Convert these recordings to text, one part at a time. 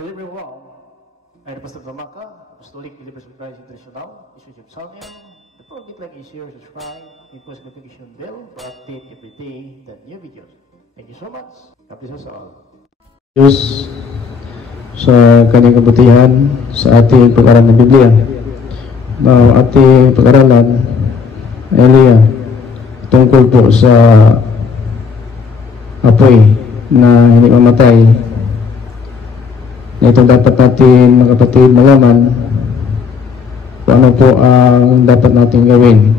Hello everyone, I'm the Pastor Tamaka, Apostolic Believers of Christ International, Bishop Salmian. The program like is share, subscribe, and post notification bell for update every day the new videos. Thank you so much. God bless us all. Diyos sa kanyang kabutihan sa ating pag-aral ng Biblia. Now, ating pag-aralan Elia tungkol po sa apoy na hindi mamatay. Na ito dapat natin mga kapatid malaman kung ano po ang dapat natin gawin.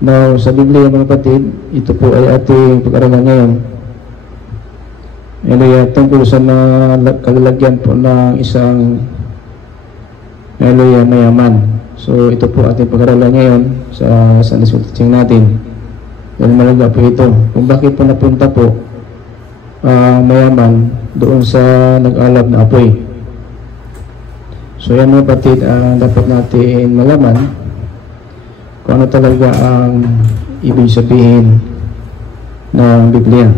Now, sa Biblia mga kapatid, ito po ay ating pag-aralan ngayon. Elia tungkol sa kalalagyan po ng isang Elia mayaman. So ito po ating pag-aralan ngayon sa Sunday School teaching natin. Dahil malaga po ito. Kung bakit po napunta po mayaman doon sa nag-alab na apoy. So yan mga kapatid ang dapat natin malaman kung ano talaga ang ibig sabihin ng Biblia.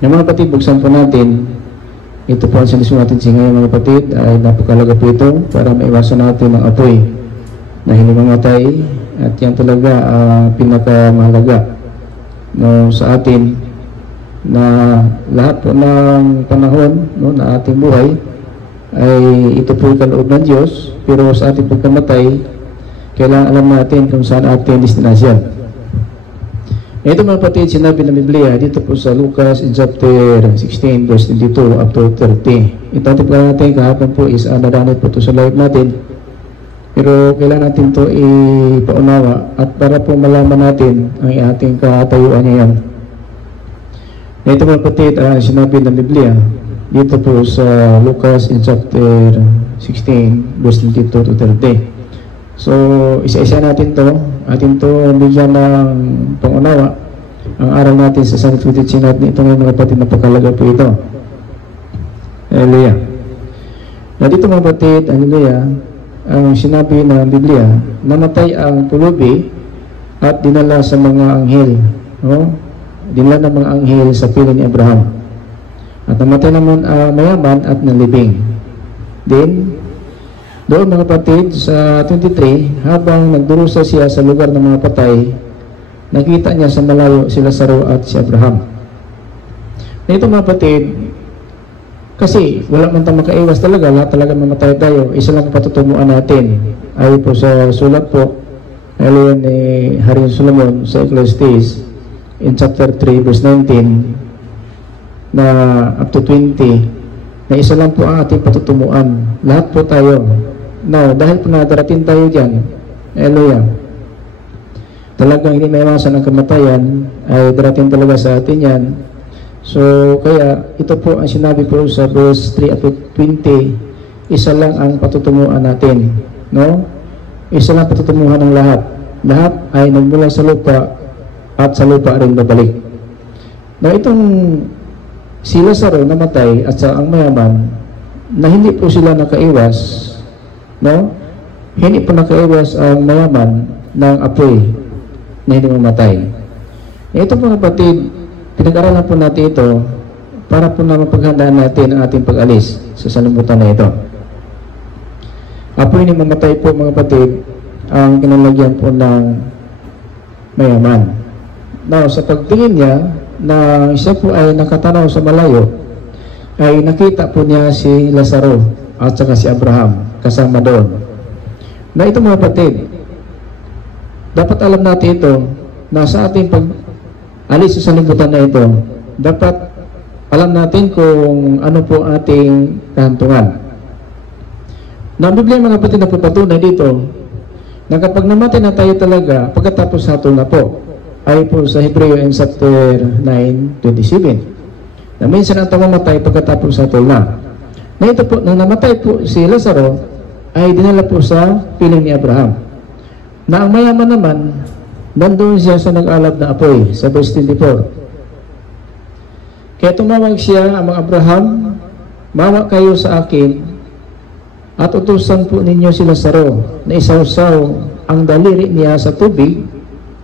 Yung mga kapatid, buksan po natin. Ito po ang sinusunod natin sa ngayon mga kapatid ay napakalaga po ito para maiwasan natin ang apoy na hindi mamatay, at yan talaga ang pinakamahalaga sa atin na lahat po ng panahon na ating buhay ay ito po yung kaloob ng Diyos, pero sa ating pagkamatay kailangan alam natin kung saan ating destinasyon. Ito mga kapatid, sinabi ng Biblia dito po sa Lucas in chapter 16 verse 22 up to 30. Ito ating pala natin kahapon po is nadanit po ito sa live natin, pero kailangan natin ito ipaunawa at para po malaman natin ang ating katayuan ngayon. Ito mga kapatid, sinabi ng Biblia dito po sa Lucas in chapter 16 verse 22 to 30. So isa-isa natin to, atin to bigyan ng pangunawa ang aral natin sa Sunday School teaching natin. Ito ngayon mga kapatid, napakalaga po ito. Hallelujah. Na dito mga kapatid, hallelujah, ang sinabi ng Biblia, namatay ang pulubi at dinala sa mga anghel, dinala ng mga anghel sa piling ni Abraham. At namatay naman ang mayaman at nalibing. Then doon mga kapatid sa 23, habang nagdurusa siya sa lugar ng mga patay, nakita niya sa malayo si Lazaro at si Abraham. Na ito mga kapatid, kasi wala man tayong makaiwas talaga, lahat talaga mamatay tayo. Isa lang patutunguhan natin ay po sa sulat po ngayon ni Haring Solomon sa Ecclesiastes in chapter 3 verse 19 na up to 20, na isa lang po ang ating patutunguhan. Lahat po tayo. Now, dahil po nadarating tayo dyan, hallelujah, talagang hindi maiwasan ang kamatayan, ay darating talaga sa atin yan. So, kaya ito po ang sinabi po sa verse 3 at 20, isa lang ang patutunguhan natin. No? Isa lang patutunguhan ng lahat. Lahat ay nagmula sa lupa at sa lupa rin babalik. Now, itong si Lazaro namatay at sa ang mayaman, na hindi po sila nakaiwas, no? Hindi po nakaiwas ang mayaman ng apoy na hindi mamatay. Ito po kapatid, pinag-aralan po natin ito para po na mapaghandaan natin ang ating pag-alis sa salimutan na ito. Apoy na mamatay po mga kapatid ang kinalagyan po ng mayaman. Now, sa pagtingin niya na siya po ay nakatanaw sa malayo, ay nakita po niya si Lazaro at saka si Abraham kasama doon. Na ito mga kapatid, dapat alam natin ito na sa ating pag-alis sa salimutan na ito, dapat alam natin kung ano po ating kahantungan. Na ang Biblia mga kapatid na patunay dito na kapag namatay na tayo talaga, pagkatapos hatol na po, ay po sa Hebreo in chapter 9:27. Na minsan ang tamamatay pagkatapos hatol na. Na ito po, nang namatay po si Lazaro, ay dinala po sa piling ni Abraham. Na ang mayaman naman, nandun siya sa nag-alab na apoy, sa verse 24. Kaya tumawag siya ang mga Abraham, mawa kayo sa akin, at utusan po ninyo si Lazaro na isawsaw ang daliri niya sa tubig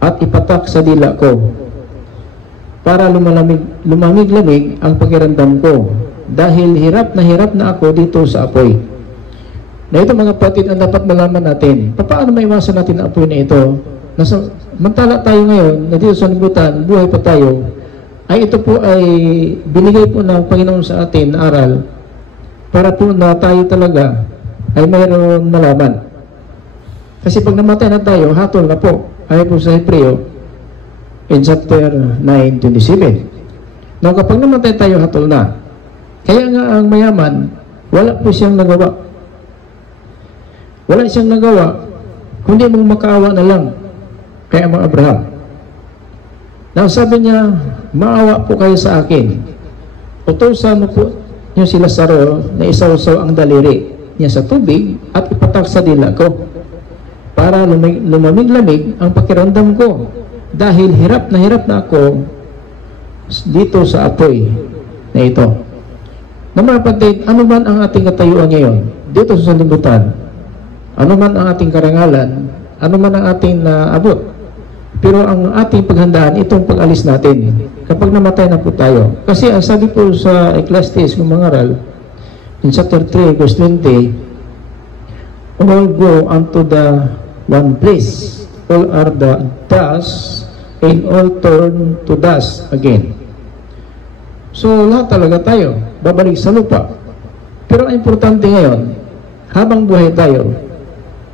at ipatak sa dila ko para lumamig-lamig ang pakiramdam ko dahil hirap na ako dito sa apoy. Na ito mga kapatid ang dapat malaman natin. Paano maiwasan natin ang apoy na ito? Mantala tayo ngayon na dito sa libutan, buhay pa tayo, ay ito po ay binigay po ng Panginoon sa atin na aral para po na tayo talaga ay mayroon malaman. Kasi pag namatay na tayo, hatol na po. Ay po sa Hebreo in chapter 9:27. Now kapag namatay tayo, hatol na. Kaya nga ang mayaman, wala po siyang nagawa. Wala siyang nagawa, kundi mong makaawa na lang kay Amang Abraham. Now sabi niya, maawa po kayo sa akin. Utusan mo po niyo si Lazaro na isawsaw ang daliri niya sa tubig at ipatak sa dila ko para lumamig-lamig ang pakiramdam ko dahil hirap na ako dito sa apoy na ito. Na mga kapatid, ano man ang ating katayuan ngayon dito sa sanlibutan, ano man ang ating karangalan, ano man ang ating naabot, pero ang ating paghandaan, itong pag-alis natin kapag namatay na po tayo. Kasi ang sabi po sa Ecclesiastes kung mangaral in chapter 3 verse 20, all go unto the one place, all are the dust, and all turn to dust again. So lahat talaga tayo babalik sa lupa. Pero ang importante ngayon, habang buhay tayo,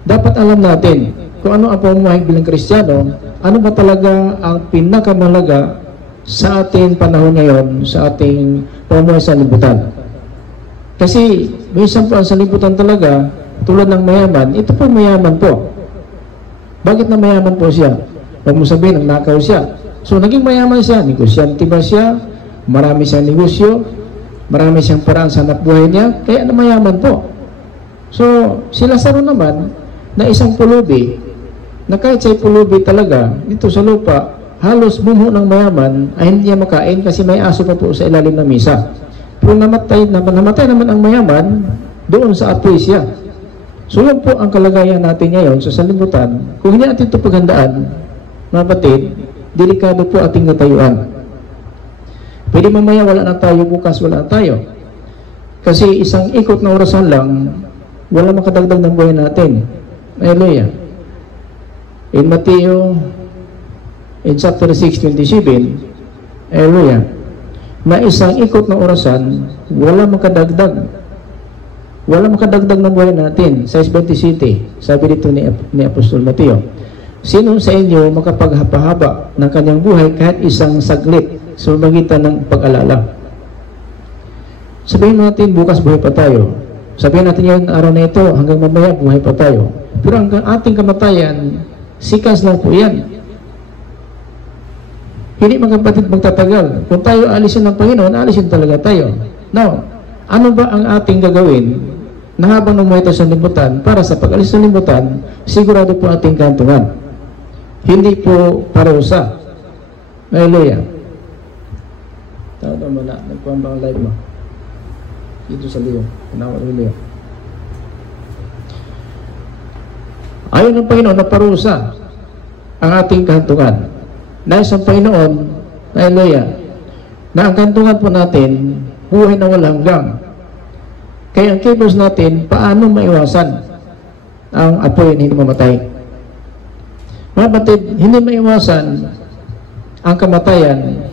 dapat alam natin kung ano ang pamumuhay bilang Kristiyano, ano ba talaga ang pinakamahalaga sa ating panahon ngayon, sa ating pamumuhay sa libutan. Kasi minsan po ang sanlibutan talaga, tulad ng mayaman, ito po mayaman po. Bakit na mayaman po siya? Huwag mo sabihin, nakaw siya. So naging mayaman siya, negosyante ba siya? Marami siyang negosyo, marami siyang paraan sa hanap buhay niya, kaya na mayaman po. So si Lazaro naman, na isang pulubi, na kahit siya'y pulubi talaga, dito sa lupa, halos bumuo ng mayaman ay hindi niya makain kasi may aso pa po sa ilalim ng misa. Pero namatay naman ang mayaman, doon sa apoy siya. So yun po ang kalagayan natin ngayon sa sanlibutan. Kung hindi natin ito paghandaan, mga kapatid, delikado po ating katayuan. Pwede mamaya wala na tayo, bukas wala na tayo. Kasi isang ikot na orasan lang, wala makadagdag ng buhay natin. Hallelujah. In Mateo, in chapter 6:27, hallelujah, na isang ikot na orasan, wala makadagdag. Wala makadagdag ng buhay natin. Sa 6:27, sabi dito ni Apostol Mateo, sino sa inyo makapaghapa-haba ng kanyang buhay kahit isang saglit sa magitan ng pag-alala? Sabihin natin, bukas buhay pa tayo. Sabihin natin yun, araw na ito, hanggang mamaya buhay pa tayo. Pero hanggang ating kamatayan, sikas lang po yan. Hindi mga kapatid magtatagal. Kung tayo alisin ng Panginoon, alisin talaga tayo. Now, ano ba ang ating gagawin na habang numuhay tayo sa libutan, para sa pag-alis sa libutan, sigurado po ating kantungan. Hindi po parusa. Hallelujah. Tawag mo na, nagkuhan ba ang live mo? Dito sa Leo. Tinawag ni Leo. Ayon ng Panginoon na parusa ang ating kantungan. Nais ang Panginoon, hallelujah, na ang kantungan po natin, buhay na walang hanggang. Kaya ang kibos natin, paano maiwasan ang apoy na hindi mamatay? Mga kapatid, hindi maiwasan ang kamatayan,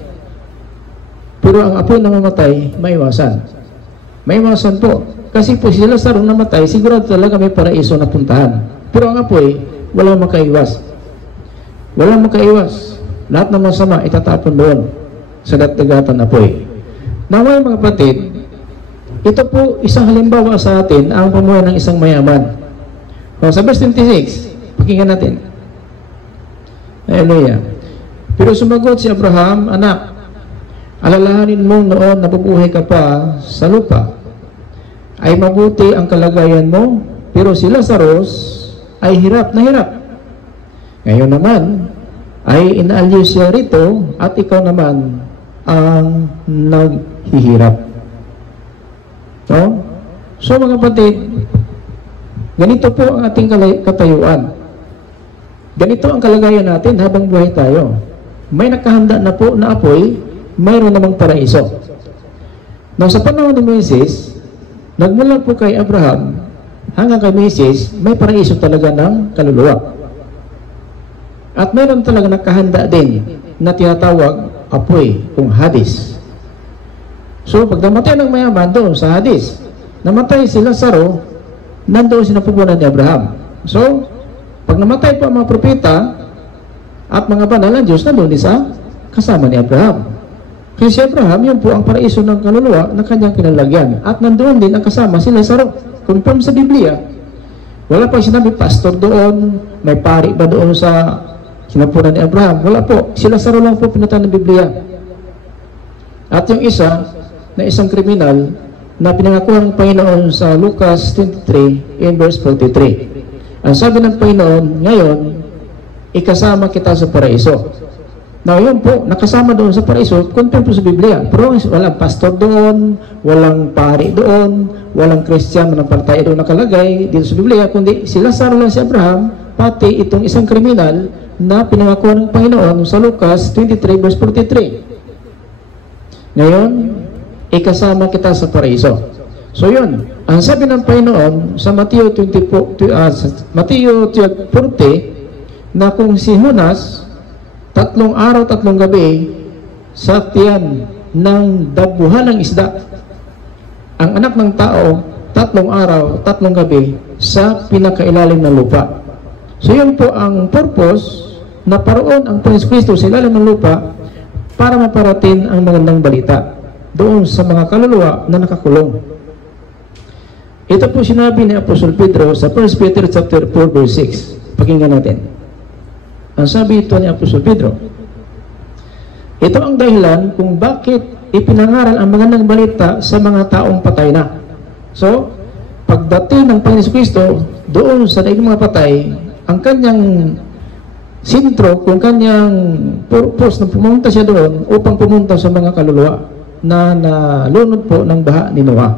pero ang apoy na mamatay, maiwasan. Maiwasan po. Kasi po si Lazaro namatay, sigurado talaga may paraiso na puntahan. Pero ang apoy, walang makaiwas. Walang makaiwas. Lahat ng masama, itatapon doon sa datagatan apoy. Naway mga kapatid, ito po isang halimbawa sa atin ang pamuhay ng isang mayaman. O, sa verse 26, pakinggan natin. Hallelujah. Pero sumagot si Abraham, anak, alalahanin mo noon nabubuhay ka pa sa lupa, ay mabuti ang kalagayan mo, pero si Lazarus ay hirap na hirap. Ngayon naman, ay inaalyo siya rito at ikaw naman ang naghihirap. No? So mga kapatid, ganito po ang ating katayuan. Ganito ang kalagayan natin habang buhay tayo. May nakahanda na po na apoy, mayroon namang paraiso. Now, sa panahon ni Moises, nagmula po kay Abraham hanggang kay Moises, may paraiso talaga ng kaluluwa. At meron talaga nakahanda din na tinatawag apoy kung Hades. So, pag namatay ng mayaman doon sa Hades, namatay si Lazaro, nandoon sinapupunan ni Abraham. So, pag namatay po ang mga propeta at mga banal ng Diyos, nandoon din sa kasama ni Abraham. Kasi si Abraham, yun po ang paraiso ng kaluluwa na kanyang kinalagyan. At nandoon din ang kasama si Lazaro. Confirm sa Biblia. Wala pa sinabi, pastor doon, may pari ba doon sa sinapunan ni Abraham? Wala po. Si Lazaro lang po pinuntahan ng Biblia. At yung isa, na isang kriminal, na pinangakuhan ng Panginoon sa Lucas 23 in verse 43. Ang sabi ng Panginoon, ngayon, ikasama kita sa paraiso. Now, yun po, nakasama doon sa paraiso, confirm po sa Biblia. Pero walang pastor doon, walang pari doon, walang Christian, manampalataya doon nakalagay dito sa Biblia, kundi si Lazaro lang si Abraham, pati itong isang kriminal na pinangakuhan ng Panginoon sa Lucas 23 verse 43. Ngayon, ikasama kita sa paraiso. So yun, ang sabi ng Panginoon sa Mateo 12:40 na kung si Jonas 3 araw, 3 gabi sa tiyan ng dabuhan ng isda, ang anak ng tao 3 araw, 3 gabi sa pinakailalim ng lupa. So yun po ang purpose na paroon ang Panginoon Kristo sa ilalim ng lupa para maparating ang magandang balita doon sa mga kaluluwa na nakakulong. Ito po sinabi ni Apostol Pedro sa 1 Peter chapter 4 verse 6. Pakinggan natin. Ang sabi ito ni Apostol Pedro, ito ang dahilan kung bakit ipinangaral ang magandang balita sa mga taong patay na. So, pagdating ng Panginoon Kristo doon sa daig mga patay, ang kanyang sintro, kung kanyang purpose na pumunta siya doon upang pumunta sa mga kaluluwa na nalunod po ng baha ni Noah.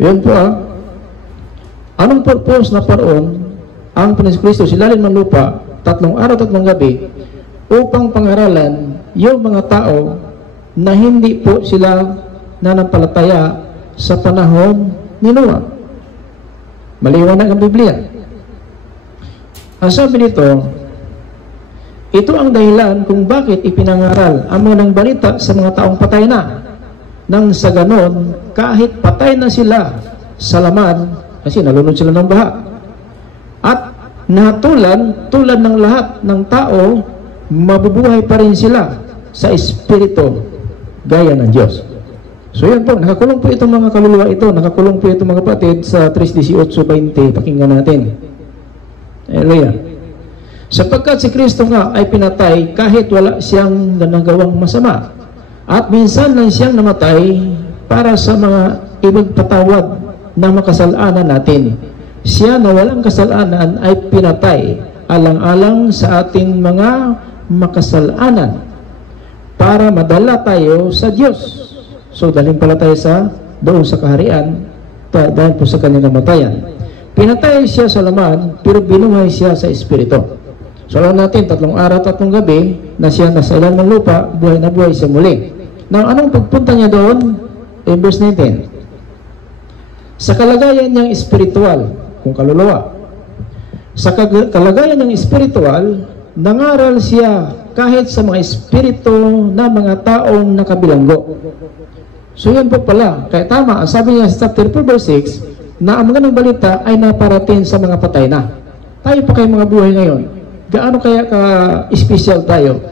Yun po anong purpose na paroon ang Panginoon Kristo sa ilalim ng lupa 3 araw, 3 gabi upang pangaralan yung mga tao na hindi po sila nanampalataya sa panahon ni Noah. Maliwanag ang Biblia. Ang sabi nito, ito ang dahilan kung bakit ipinangaral ang mga balita sa mga taong patay na. Nang sa ganon, kahit patay na sila sa laman, kasi nalunod sila ng baha, at tulad ng lahat ng tao, mabubuhay pa rin sila sa espiritu gaya ng Diyos. So yan po, nakakulong po itong mga kaluluwa ito, nakakulong po itong mga kapatid sa 3:18-20, pakinggan natin. Hallelujah. Sapagkat si Kristo nga ay pinatay kahit wala siyang nagawang masama, at minsan lang siyang namatay para sa mga ibang patawad na makasalanan natin. Siya na walang kasalanan ay pinatay alang-alang sa ating mga makasalanan para madala tayo sa Diyos. So dalhin pala tayo doon sa kaharian dahil po sa kanyang namatayan. Pinatay siya sa laman pero binuhay siya sa espiritu. So alam natin 3 araw, 3 gabi na siya nasa ilalim ng lupa, buhay na buhay siya muli. Now anong pagpunta niya doon? In verse 19, sa kalagayan niyang espiritual, kung kaluluwa. Sa kalagayan ng espiritual, nangaral siya kahit sa mga espiritu na mga taong nakabilanggo. So yan po pala. Kaya tama, sabi niya sa chapter 4 verse 6, na ang magandang balita ay naparating sa mga patay na. Tayo pa kayo mga buhay ngayon. Gaano kaya ka-special tayo?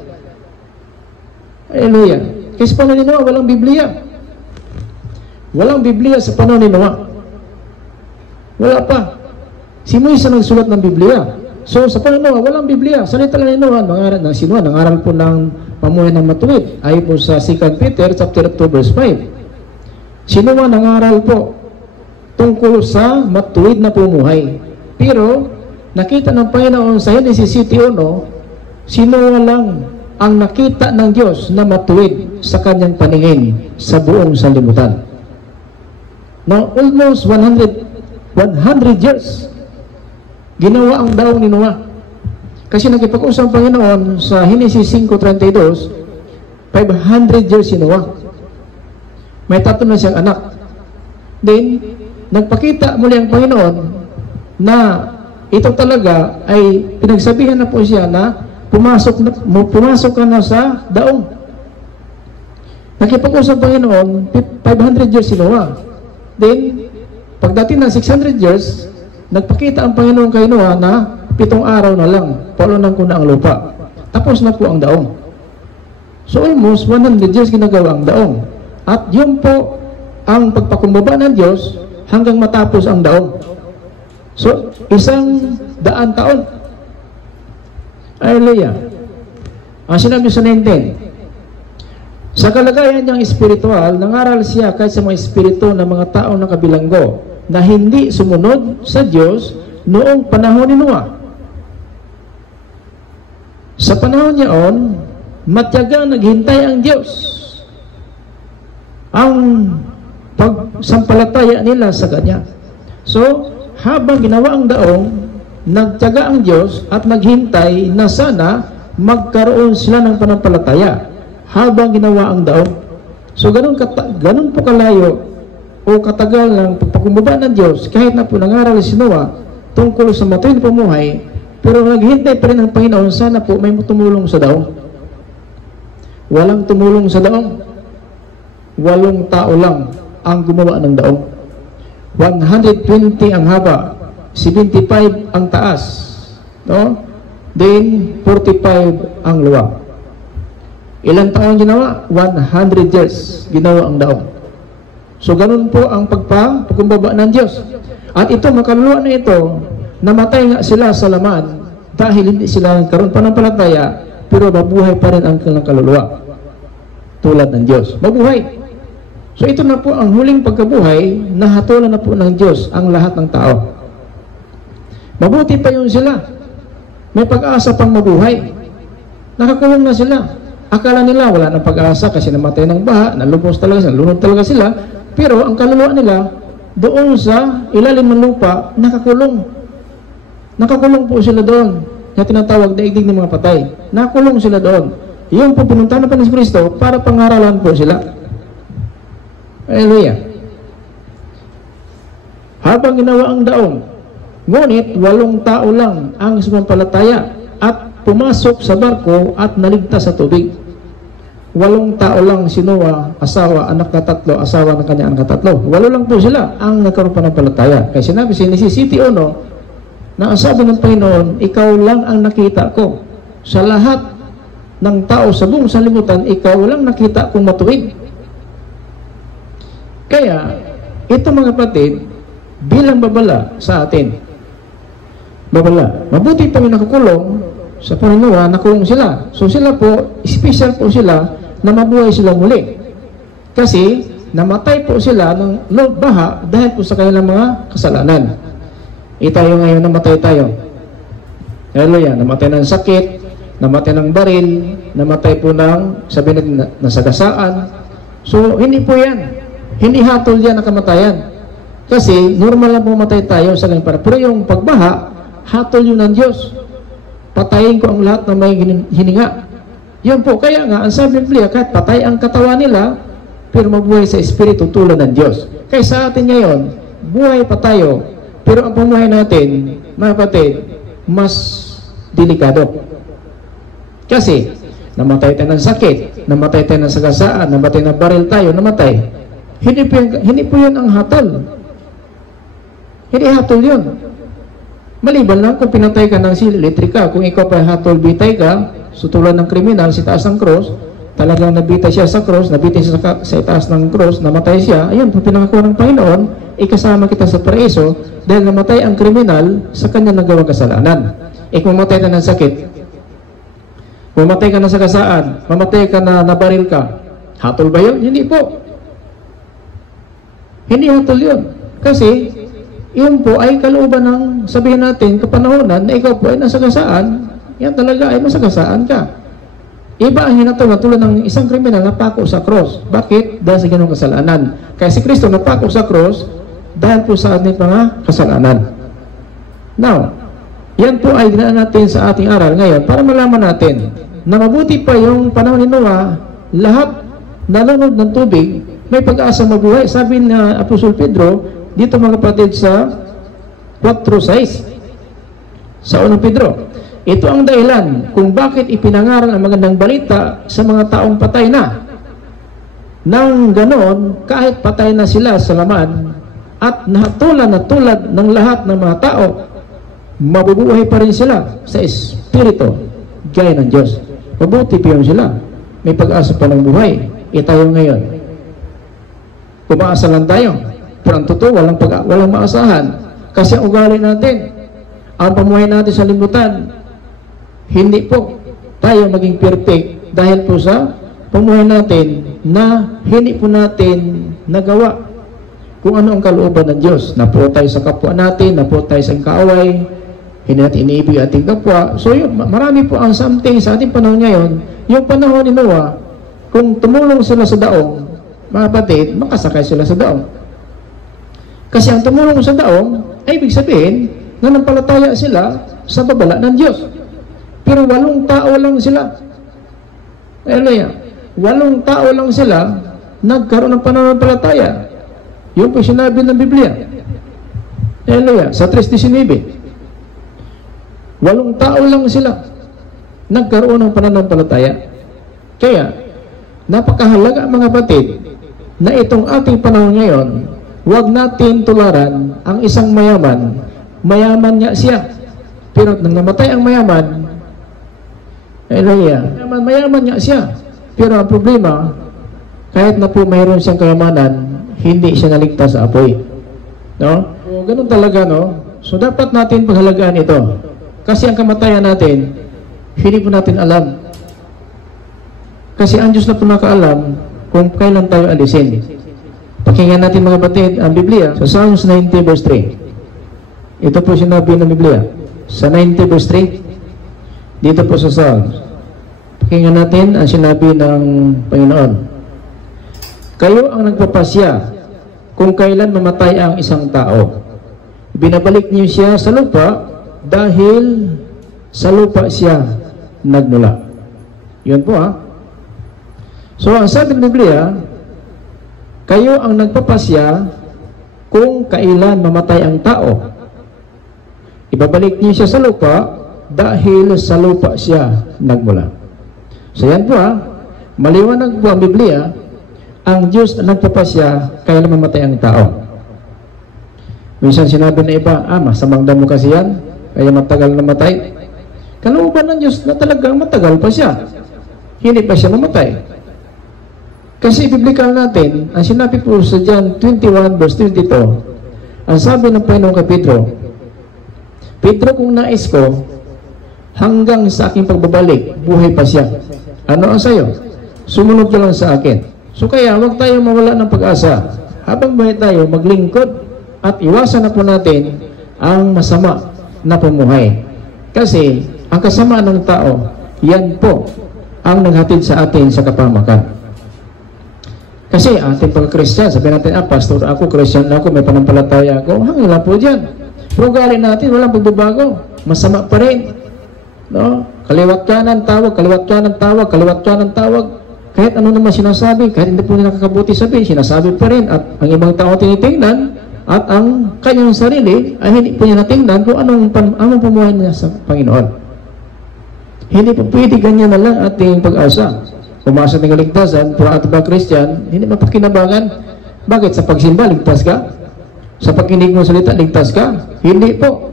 Hallelujah. Kasi sa panahon ni Noah, walang Biblia. Walang Biblia sa panahon ni Noah. Wala pa. Si Moises nagsulat ng Biblia. So, sa panahon Noah, walang Biblia. Salita lang ni Noah, nangaral po ng pamuhay ng matuwid. Ayon po sa 2 Peter chapter 2 verse 5. Si Noah nangaral po tungkol sa matuwid na pumuhay. Pero, nakita ng Panginoon sa Genesis 1, si Noah lang ang nakita ng Diyos na matuwid sa kanyang paningin sa buong sanlibutan. Now, almost 100 years ginawa ang daong ni Noah. Kasi nagipag-usap ang Panginoon sa Genesis 5:32, 500 years si Noah. May 3 na siyang anak. Then, nagpakita muli ang Panginoon na ito talaga ay pinagsabihan na po siya na pumasok ka na sa daong. Nakipag-usap ang Panginoon, 500 years si Noah. Then, pagdating ng 600 years, nagpakita ang Panginoon kay Noah na 7 araw na lang, paulunan ko na ang lupa. Tapos na po ang daong. So, almost 100 years ginagawa ang daong. At yun po ang pagpakumbaba ng Diyos hanggang matapos ang daong. So, 100 taon. Hallelujah. Ang sinabi sa 19, sa kalagayan niyang espiritual, nangaral siya kahit sa mga espiritu ng mga tao na kabilanggo na hindi sumunod sa Diyos noong panahon ni Noah. Sa panahon niyaon, matyagang naghintay ang Diyos. Ang pagsampalataya nila sa Kanya. So, habang ginawa ang daong, nagtiyaga ang Diyos at naghintay na sana magkaroon sila ng panampalataya habang ginawa ang daong. So, ganun po kalayo o katagal ng pagpakumbaba ng Diyos kahit na po nangaral si Noah tungkol sa matuwid pumuhay, pero naghintay pa rin ang Panginoon, sana po may tumulong sa daong. Walang tumulong sa daong. 8 tao lang ang gumawa ng daong. 120 ang haba, 75 ang taas, no? Then 45 ang luwag. Ilang taon ginawa? 100 years ginawa ang daong. So ganun po ang pagpakumbaba ng Diyos. At ito, makaluluwa na ito, namatay nga sila sa laman dahil hindi sila nagkaroon pa ng palataya, pero mabuhay pa rin ang kanilang kaluluwa tulad ng Diyos. Mabuhay. So ito na po ang huling pagkabuhay, nahatulan na po ng Diyos ang lahat ng tao. Mabuti pa yun sila. May pag-asa pang mabuhay. Nakakulong na sila. Akala nila wala ng pag-asa kasi namatay ng baha, nalubos talaga sila, lunod talaga sila. Pero ang kaluluwa nila, doon sa ilalim ng lupa, nakakulong. Nakakulong po sila doon. Na tinatawag daigdig ng mga patay. Nakakulong sila doon. Yung po pinuntahan ng Panginoon Kristo para pangaralan po sila. Hallelujah. Habang ginawa ang daong, ngunit 8 tao lang ang sumampalataya at pumasok sa barko at naligtas sa tubig. 8 tao lang si Noah, asawa, anak na 3, asawa ng kanya anak na 3. 8 lang po sila ang nagkaroon pa ng palataya. Kaya sinabi si Genesis 1 na ang sabi ng Panginoon, ikaw lang ang nakita ko. Sa lahat ng tao sa buong sanlibutan, ikaw lang nakita kong matuwid. Kaya, ito mga kapatid, bilang babala sa atin, babala, mabuti pa may nakakulong sa Panginoon, nakulong sila. So sila po, special po sila na mabuhay sila muli. Kasi, namatay po sila ng baha dahil po sa kanilang mga kasalanan. Tayo ngayon, namatay tayo. Hallelujah, namatay ng sakit, namatay ng baril, namatay po ng, sabihin natin, nasagasaan. So, hindi po yan. Hindi hatol yan na kamatayan. Kasi normal lang pumatay tayo sa ganyan para. Pero yung pagbaha, hatol yun ng Diyos. Patayin ko ang lahat na may hininga. Yun po. Kaya nga, ang sabi ng Biblia, kahit patay ang katawan nila, pero mabuhay sa Espiritu tulad ng Diyos. Kaya sa atin ngayon, buhay pa tayo. Pero ang pumuhay natin, mga kapatid, mas delikado. Kasi, namatay tayo ng sakit, namatay tayo ng sagasaan, namatay ng baril tayo, namatay. Hindi po yun ang hatol. Hindi hatol yun. Maliban lang kung pinatay ka ng sila elektrika. Kung ikaw pa hatol, bitay ka, sutulan ng kriminal, sa taas ng cross, talagang nabitay siya sa cross, nabitay siya sa taas ng cross, namatay siya, ayun, kung pinakakuha ng Panginoon, ikasama kita sa paraiso dahil namatay ang kriminal sa kanya nagawang kasalanan. Kung mamatay ka ng sakit, mamatay ka na sa kasaan, mamatay ka na nabaril ka, hatol ba yun? Hindi po. Hindi hatol yun. Kasi, yun po ay kalooban ng sabihin natin kapanahonan na ikaw po ay nasagasaan, yan talaga ay masagasaan ka. Iba ang hinatol na tulad ng isang kriminal na pako sa cross. Bakit? Dahil sa ganong kasalanan. Kaya si Kristo napako sa cross dahil po sa ating mga kasalanan. Now, yan po ay dinaan natin sa ating aral ngayon para malaman natin na mabuti pa yung panahon ni Noah, lahat nalunod ng tubig, may pag-asa mabuhay. Sabi na Apostol Pedro, dito mga kapatid sa 4:6, sa 1 Pedro, ito ang dahilan kung bakit ipinangaral ang magandang balita sa mga taong patay na. Nang ganon, kahit patay na sila sa laman at nahatulan na tulad ng lahat ng mga tao, mabubuhay pa rin sila sa Espiritu, gaya ng Diyos. Mabuti pa yun sila. May pag-asa pa ng buhay. Tayo ngayon, umaasa lang tayo. Pero ang totoo, walang maasahan. Kasi ang ugali natin, ang pamuhay natin sa limutan, hindi po tayo maging perfect dahil po sa pamuhay natin na hindi po natin nagawa kung ano ang kalooban ng Diyos. Napo tayo sa kapwa natin, napo tayo sa kaaway, hindi natin iniibig ating kapwa. So yun, marami po ang something sa ating panahon ngayon. Yung panahon ni Noah, kung tumulong sila sa daong, mga kapatid, makasakay sila sa daong. Kasi ang tumulong sa daong ay ibig sabihin na nampalataya sila sa babala ng Diyos. Pero 8 tao lang sila. Hallelujah. 8 tao lang sila nagkaroon ng pananampalataya. Yun po sinabi ng Biblia. Hallelujah. Sa 3:19. 8 tao lang sila nagkaroon ng pananampalataya. Kaya, napakahalaga mga kapatid na itong ating panahon ngayon, huwag natin tularan ang isang mayaman. Mayaman niya siya. Pero nang namatay ang mayaman, hallelujah, mayaman niya siya. Pero ang problema, kahit na po mayroon siyang kayamanan, hindi siya naligtas sa apoy. No? So, ganun talaga, no? So, dapat natin paghalagaan ito. Kasi ang kamatayan natin, hindi po natin alam. Kasi ang Diyos na po nakaalam kung kailan tayo alisin. Pakinggan natin mga batid ang Biblia sa Psalms 90 verse 3. Ito po sinabi ng Biblia. Sa 90 verse 3, dito po sa Psalms. Pakinggan natin ang sinabi ng Panginoon. Kayo ang nagpapasya kung kailan mamatay ang isang tao. Binabalik niyo siya sa lupa dahil sa lupa siya nagmula. Yun po ha. So ang sabi ng Biblia, kayo ang nagpapasya kung kailan mamatay ang tao. Ibabalik niyo siya sa lupa dahil sa lupa siya nagmula. So yan po ha, maliwanag po ang Biblia, ang Diyos na nagpapasya kailan mamatay ang tao. Minsan sinabi na iba, masamang damo kasi yan, kaya matagal namatay. Kalooban ng Diyos na talagang matagal pa siya. Hindi pa siya namatay. Kasi biblikal natin, ang sinabi po sa John 21 verse 22, ang sabi ng Panginoon kay Pedro, Pedro, kung nais ko, hanggang sa aking pagbabalik, buhay pa siya. Ano ang sayo? Sumunod ka lang sa akin. So kaya, huwag tayo mawala ng pag-asa. Habang buhay tayo, maglingkod at iwasan na po natin ang masama na pamuhay. Kasi, ang kasamaan ng tao, yan po ang naghatid sa atin sa kapahamakan. Kasi ating pagka-Christian, sabi natin, pastor ako, Christian ako, may panampalataya ako, hanggang lang po dyan. Pero ugali natin, walang pagbabago. Masama pa rin. No? Kaliwat kanan, tawag, kaliwat kanan, tawag, kaliwat kanan, tawag. Kahit ano naman sinasabi, kahit hindi po nila nakakabuti sabihin, sinasabi pa rin. At ang ibang tao tinitingnan, at ang kanyang sarili, ay hindi po niya natingnan kung anong pamuhay niya sa Panginoon. Hindi po pwede ganyan na lang ating pag-asa. Umasa ng kaligtasan, pero at ba Christian, hindi mapagkinabangan. Bakit? Sa pagsimba, ligtas ka? Sa pagkinig mo salita, ligtas ka? Hindi po.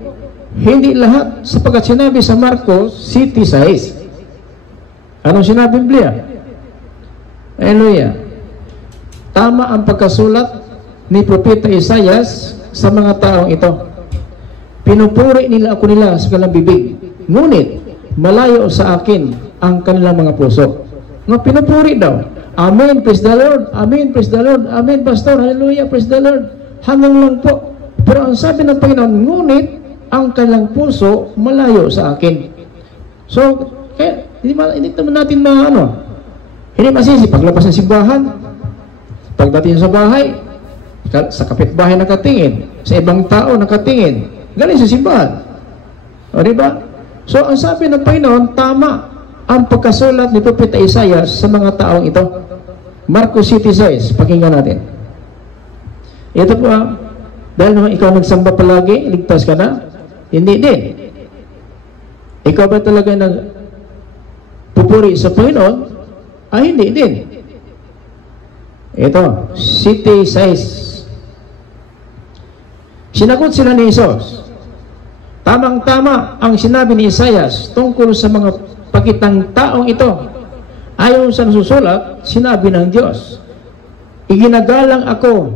Hindi lahat. Sapagkat sinabi sa Marcos 7:6. Anong sinabi Biblia? Hallelujah. Tama ang pagkasulat ni Propeta Isaias sa mga taong ito. Pinupuri nila ako sa kanilang bibig. Ngunit, malayo sa akin ang kanilang mga puso. Nga pinupuri daw. Amen, praise the Lord. Amen, praise the Lord. Amen, pastor. Hallelujah, praise the Lord. Hanggang lang po. Pero ang sabi ng Panginoon, ngunit ang kanilang puso malayo sa akin. So, kaya, hindi naman natin hindi masisi. Paglabas ng simbahan, pagdating sa bahay, sa kapitbahay nakatingin, sa ibang tao nakatingin, galing sa simbahan. O, diba? So, ang sabi ng Panginoon, tama ang pagkasulat ni Propeta Isaias sa mga taong ito. Marcos 7:6, pakinggan natin. Ito po, dahil naman ikaw nagsamba palagi, ligtas ka na? Hindi din. Ikaw ba talaga nagpupuri sa Panginoon? Hindi din. Ito, 7:6. Sinagot sila ni Jesus. Tamang-tama ang sinabi ni Isaias tungkol sa mga pakitang taong ito. Ayon sa nasusulat, sinabi ng Diyos, iginagalang ako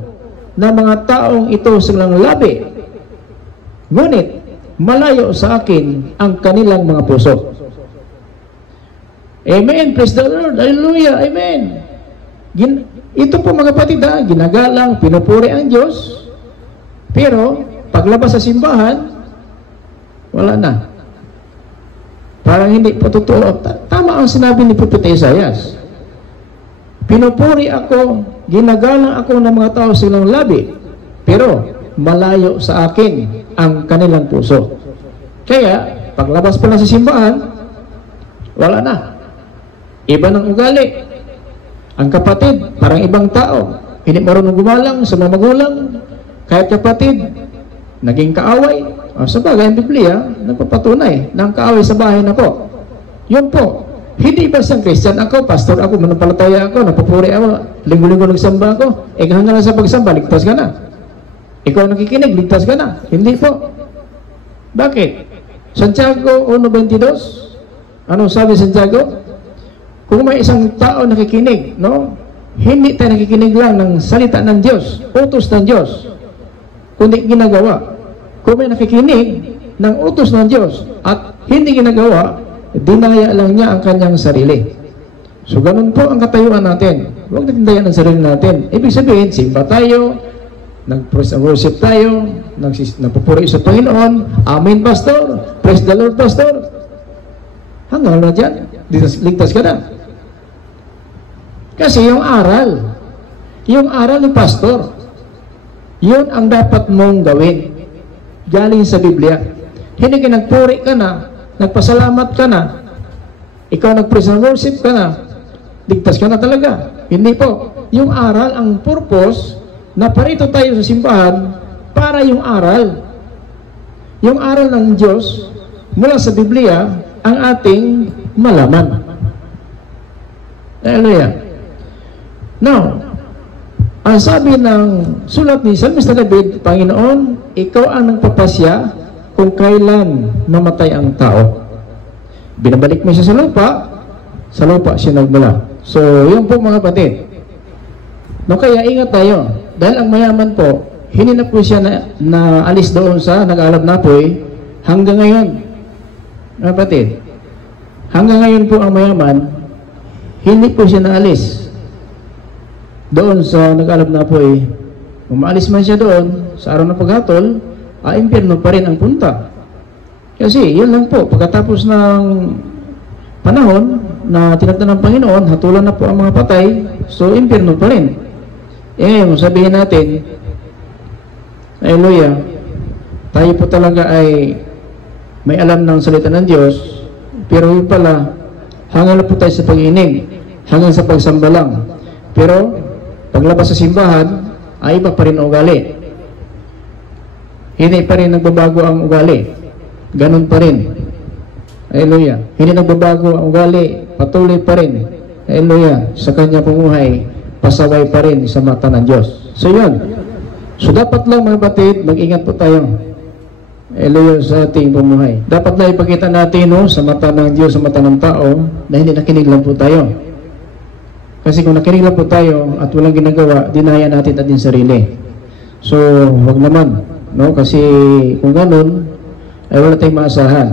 ng mga taong ito sa kanilang labi, ngunit malayo sa akin ang kanilang mga puso. Amen. Praise the Lord. Hallelujah. Amen. Ito po mga kapatid, ginagalang, pinupuri ang Diyos, pero paglabas sa simbahan, wala na. Parang hindi po totoo. Tama ang sinabi ni Propeta Isaias. Pinupuri ako, ginagalang ako ng mga tao sa ilang labi, pero malayo sa akin ang kanilang puso. Kaya, paglabas pa lang sa simbahan, wala na. Iba ng ugali. Ang kapatid, parang ibang tao. Hindi marunong gumalang sa mga magulang. Kahit kapatid, naging kaaway. Sa bagay, ang Biblia, nagpapatunay ng kaaway sa bahay na po. Yun po. Hindi ba siyang Christian ako, pastor ako, manampalataya ako, napupuri ako, linggo-linggo nagsamba ako, hanggang sa pagsamba, ligtas ka na. Ikaw nakikinig, ligtas ka na. Hindi po. Bakit? Santiago 1:22, anong sabi Santiago? Kung may isang tao nakikinig, no? Hindi tayo nakikinig lang ng salita ng Diyos, utos ng Diyos, kundi ginagawa. Kung may nakikinig ng utos ng Diyos at hindi ginagawa, dinaya lang niya ang kanyang sarili. So, ganun po ang katayuan natin. Huwag natin dayan ang sarili natin. Ibig sabihin, simba tayo, nag-worship tayo, nagpupuri sa Panginoon, Amen, Pastor, Praise the Lord, Pastor. Hanggang na dyan, ligtas ka na. Kasi yung aral ni Pastor, yun ang dapat mong gawin. Galing sa Biblia. Hindi ka nagpuri ka na, nagpasalamat ka na, ikaw nag-praise and worship ka na, ligtas ka na talaga. Hindi po. Yung aral, ang purpose, na parito tayo sa simbahan, para yung aral ng Diyos, mula sa Biblia, ang ating malaman. Hallelujah. Now, ang sabi ng sulat ni Salmista David, Panginoon, ikaw ang nagpapasya kung kailan mamatay ang tao. Binabalik mo siya sa lupa siya nagmula. So, yun po mga kapatid. No, kaya ingat tayo. Dahil ang mayaman po, hindi na po siya na alis doon sa nag-aalab na apoy hanggang ngayon. Mga kapatid, hanggang ngayon po ang mayaman, hindi po siya naalis doon sa nag-alab na apoy. Umaalis man siya doon sa araw ng paghatol, impyerno pa rin ang punta. Kasi yun lang po, pagkatapos ng panahon na tinagda ng Panginoon, hatulan na po ang mga patay, so impyerno pa rin. Ngayon, sabihin natin, hallelujah, tayo po talaga ay may alam ng salita ng Diyos, pero yun pala, hanggang na po tayo sa pag-inig, hanggang sa pagsamba lang. Pero paglabas sa simbahan, ay iba pa rin ang ugali. Hindi pa rin nagbabago ang ugali. Ganun pa rin. Hallelujah. Hindi nagbabago ang ugali. Patuloy pa rin. Hallelujah. Sa kanya pumuhay, pasaway pa rin sa mata ng Diyos. So yun. So dapat lang mga batid, mag-ingat po tayo. Hallelujah sa ating pumuhay. Dapat lang ipakita natin sa mata ng Diyos, sa mata ng tao, na hindi nakinig lang po tayo. Kasi kung nakinig lang po tayo at walang ginagawa, dinaya natin ating sarili. So, wag naman. No? Kasi kung ganun, ay wala tayong maasahan.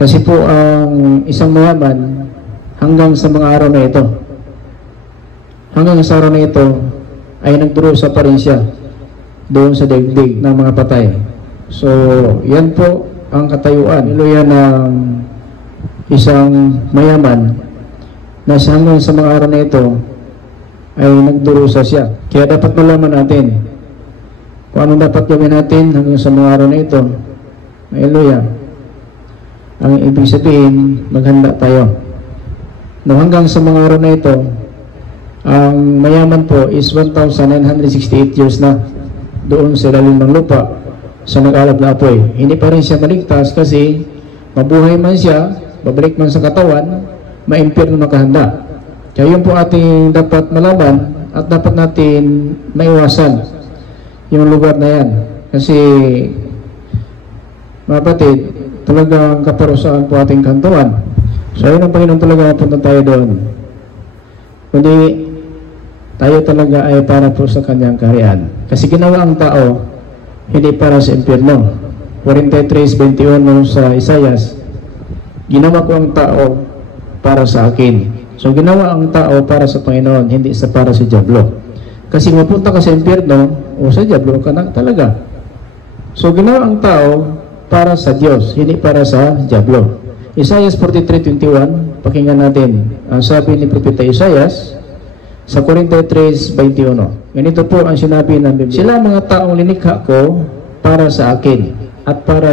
Kasi po ang isang mayaman, hanggang sa mga araw na ito, hanggang sa araw na ito, ay nagdurusa pa rin siya doon sa daigdig ng mga patay. So, yan po ang katayuan. Hallelujah ng isang mayaman na hanggang sa mga araw na ito ay nagdurusa siya. Kaya dapat malaman natin kung ano dapat gawin natin hanggang sa mga araw na ito. Hallelujah. Ang ibig sabihin, maghanda tayo. No, hanggang sa mga araw na ito, Ang mayaman po is 1,968 years na doon sa ilalim ng lupa sa nag-alab na apoy. Hindi pa rin siya maligtas kasi mabuhay man siya, babalik man sa katawan, ma-impyerno nakahanda. Kaya yun po ating dapat malaman at dapat natin maiwasan yung lugar na yan. Kasi mga kapatid, talagang kaparusahan po ating kantuan. So yun ang Panginoon talaga mapunta tayo doon. Kundi tayo talaga ay para po sa kanyang kaharian. Kasi ginawa ang tao hindi para sa impyerno. 43:21 sa Isaias, ginawa ko ang tao para sa akin. So ginawa ang tao para sa Panginoon, hindi sa para sa diablo. Kasi mapunta ka sa impyerno o sa diablo ka na talaga. So ginawa ang tao para sa Diyos, hindi para sa diablo. Isaiah 43:21, pakinggan natin. Ang sabi ni Propeta Isaias sa 43:21. Ganito po ang sinabi ng Biblia. Sila mga taong linikha ko para sa akin at para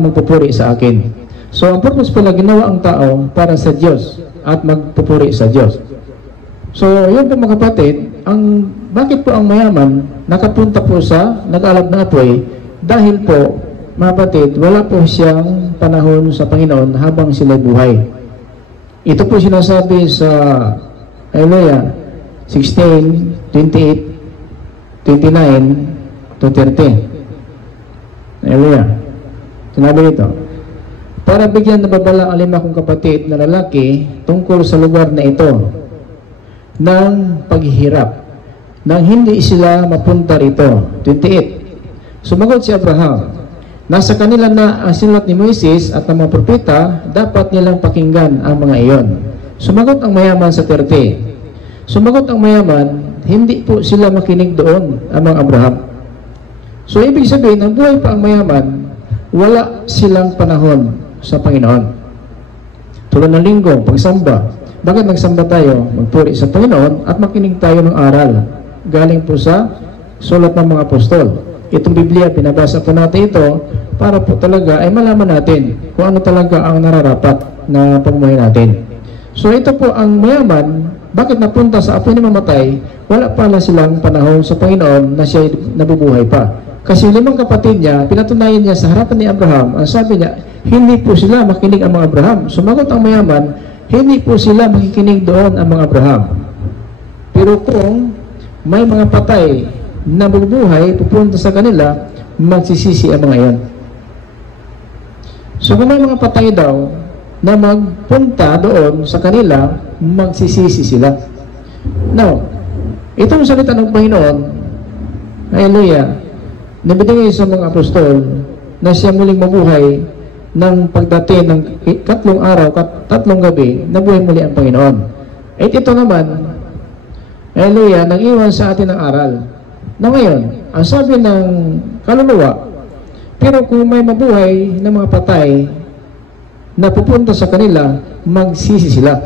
magpupuri sa akin. So ang purpose pala, ginawa ang tao para sa Diyos at magpupuri sa Diyos. So yun po mga kapatid, bakit po ang mayaman nakapunta po sa nag-alab na apoy? Dahil po mga kapatid, wala po siyang panahon sa Panginoon habang sila buhay. Ito po sinasabi sa Hallelujah 16:28-29-30. Hallelujah. Sinabi ito, para bigyan na babala ang 5 kong kapatid na lalaki tungkol sa lugar na ito ng paghihirap nang hindi sila mapunta rito. 28. Sumagot si Abraham, nasa kanila na ang sinulat ni Moises at ng mga propeta, dapat nilang pakinggan ang mga iyon. Sumagot ang mayaman sa 30. Sumagot ang mayaman, hindi po sila makinig doon, amang Abraham. So ibig sabihin, ang buhay pa ang mayaman, wala silang panahon sa Panginoon. Tulad ng linggo, pagsamba. Bakit nagsamba tayo? Magpuri sa Panginoon at makinig tayo ng aral. Galing po sa sulat ng mga apostol. Itong Biblia, pinabasa po natin ito para po talaga ay malaman natin kung ano talaga ang nararapat na pamumuhay natin. So ito po ang mayaman, bakit napunta sa apoy na mamatay, wala pala silang panahon sa Panginoon na siya nabubuhay pa. Kasi 5 kapatid niya, pinatunayan niya sa harapan ni Abraham, ang sabi niya, hindi po sila makinig ang mga Abraham. Sumagot ang mayaman, hindi po sila makikinig doon ang mga Abraham. Pero kung may mga patay na mabubuhay, pupunta sa kanila, magsisisi ang mga iyon. So kung may mga patay daw na magpunta doon sa kanila, magsisisi sila. Now, itong salita ng Panginoon, hallelujah, nabigay sa mga apostol na siya muling mabuhay ng pagdating ng 3 araw, 3 gabi, nabuhay muli ang Panginoon. At ito naman, hallelujah, nag-iwan sa atin ng aral. Na ngayon, ang sabi ng kaluluwa, pero kung may mabuhay ng mga patay na pupunta sa kanila, magsisi sila.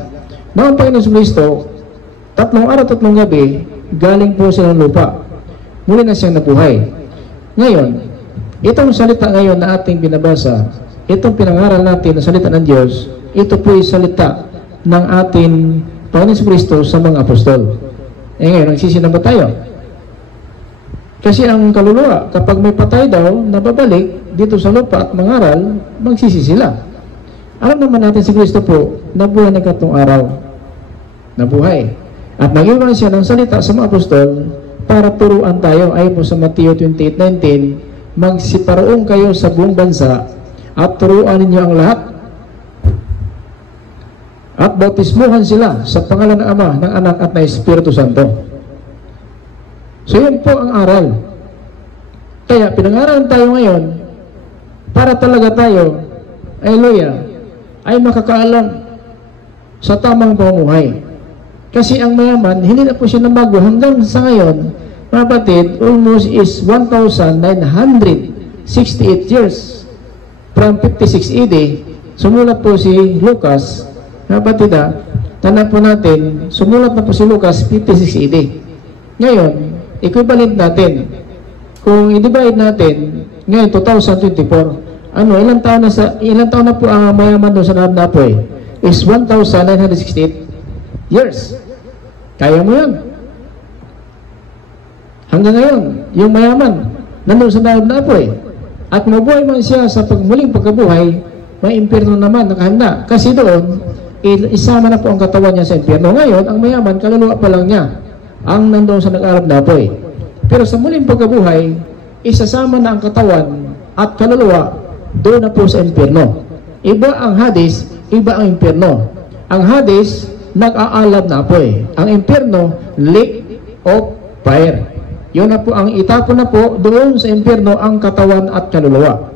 Na ang Panginoon Kristo, 3 araw, 3 gabi, galing po sa lupa. Muli na siyang nabuhay. Ngayon, itong salita ngayon na ating binabasa, itong pinangaral natin na salita ng Diyos, ito po yung salita ng ating Panginoon Kristo sa mga apostol. Ngayon, nagsisi na ba tayo? Kasi ang kaluluwa, kapag may patay daw na babalik dito sa lupa at mangaral, magsisi sila. Alam naman natin si Kristo po, nabuhay na 3 araw. Nabuhay. At nag-iwan siya ng salita sa mga apostol para turuan tayo. Ayon po sa Mateo 28:19, magsiparoong kayo sa buong bansa at turuan ninyo ang lahat at bautismuhan sila sa pangalan ng Ama, ng Anak at ng Espiritu Santo. So yun po ang aral. Kaya pinangaralan tayo ngayon para talaga tayo, hallelujah, ay makakaalam sa tamang pamumuhay. Kasi ang mayaman, hindi na po siya nabago hanggang sa ngayon, mga kapatid, almost is 1,968 years from 56 AD. Sumulat po si Lucas, mga kapatid, tanda po natin, sumulat na po si Lucas 56 AD. Ngayon, equivalent natin, kung i-divide natin, ngayon 2024, ilang taon na po ang mayaman doon sa Naab na apoy? Is 1,968 years. Kaya mo yun. Hanggang ngayon, yung mayaman, nandun sa daog na apoy. At mabuhay man siya sa muling pagkabuhay, may impyerno naman nakahanda. Kasi doon, isama na po ang katawan niya sa impyerno. Ngayon, ang mayaman, kaluluwa pa lang niya ang nandoon sa nag-aalab na apoy. Pero sa muling pagkabuhay, isasama na ang katawan at kaluluwa doon na po sa impyerno. Iba ang Hades, iba ang impyerno. Ang Hades, nag-aalab na apoy. Ang impyerno, lake of fire. Yun na po ang itapon na po doon sa impyerno ang katawan at kaluluwa.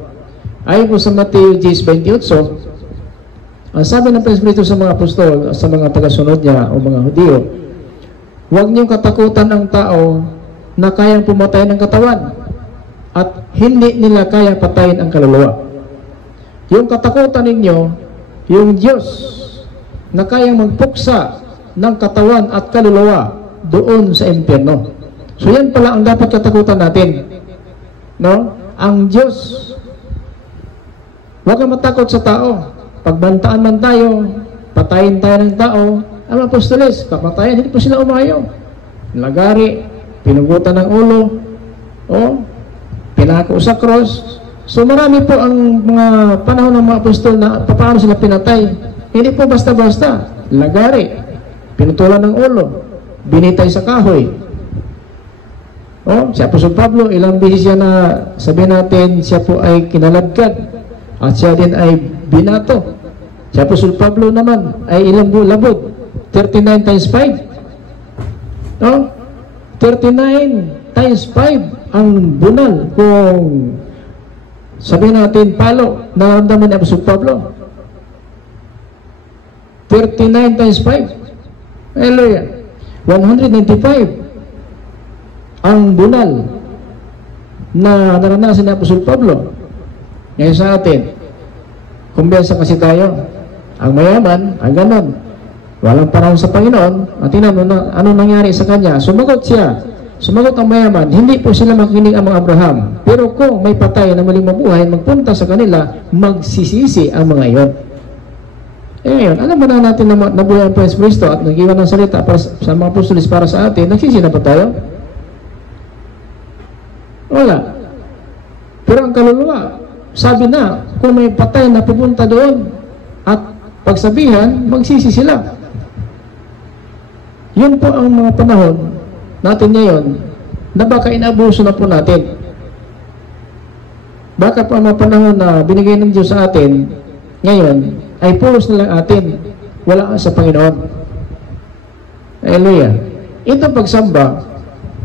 Ayon po sa Mateo 10:28, ang sabi ng Espiritu sa mga apostol, sa mga tagasunod niya o mga Hudyo, huwag niyong katakutan ang tao na kayang pumatay ng katawan at hindi nila kaya patayin ang kaluluwa. Yung katakutan ninyo, yung Diyos na kayang magpuksa ng katawan at kaluluwa doon sa impyerno. So yan pala ang dapat katakutan natin. No? Ang Diyos. Huwag kang matakot sa tao. Pagbantaan man tayo, patayin tayo ng tao, ang apostoles, kapatayan, hindi po sila umayaw. Lagari, pinugutan ng ulo, pinako sa cross. So marami po ang mga panahon ng mga apostol na paano sila pinatay. Hindi po basta-basta. Lagari, pinutulan ng ulo, binitay sa kahoy. Si Apostol Pablo, ilang beses siya na sabihin natin, siya po ay kinalagkad at siya din ay binato. Si Apostol Pablo naman ay ilang labod? 39 times 5. 39 times 5 ang bunal kung sabihin natin palo na naramdaman ni Apostol Pablo. 39 times 5. Hallelujah. 195 ang bunal na naranasan ni Apostol Pablo. Ngayon sa atin, kumbiyansa kasi tayo. Ang mayaman, ang ganon. Walang panahon sa Panginoon. At tingnan mo na ano nangyari sa kanya. Sumagot siya. Sumagot ang mayaman. Hindi po sila makikinig ang mga Abraham. Pero kung may patay na muling mabuhay, magpunta sa kanila, magsisisi ang mga iyon. Ngayon, alam mo na natin na nabuhay ang Panginoon Kristo at nag-iwan ng salita para sa mga apostolis para sa atin, nagsisi na ba tayo? Wala. Pero ang kaluluwa, sabi na, kung may patay na pupunta doon at pagsabihan, magsisi sila. Yun po ang mga panahon natin ngayon na baka inabuso na po natin. Baka po ang mga panahon na binigay ng Diyos sa atin ngayon ay pulos na lang atin, wala sa Panginoon. Hallelujah. Ito pagsamba,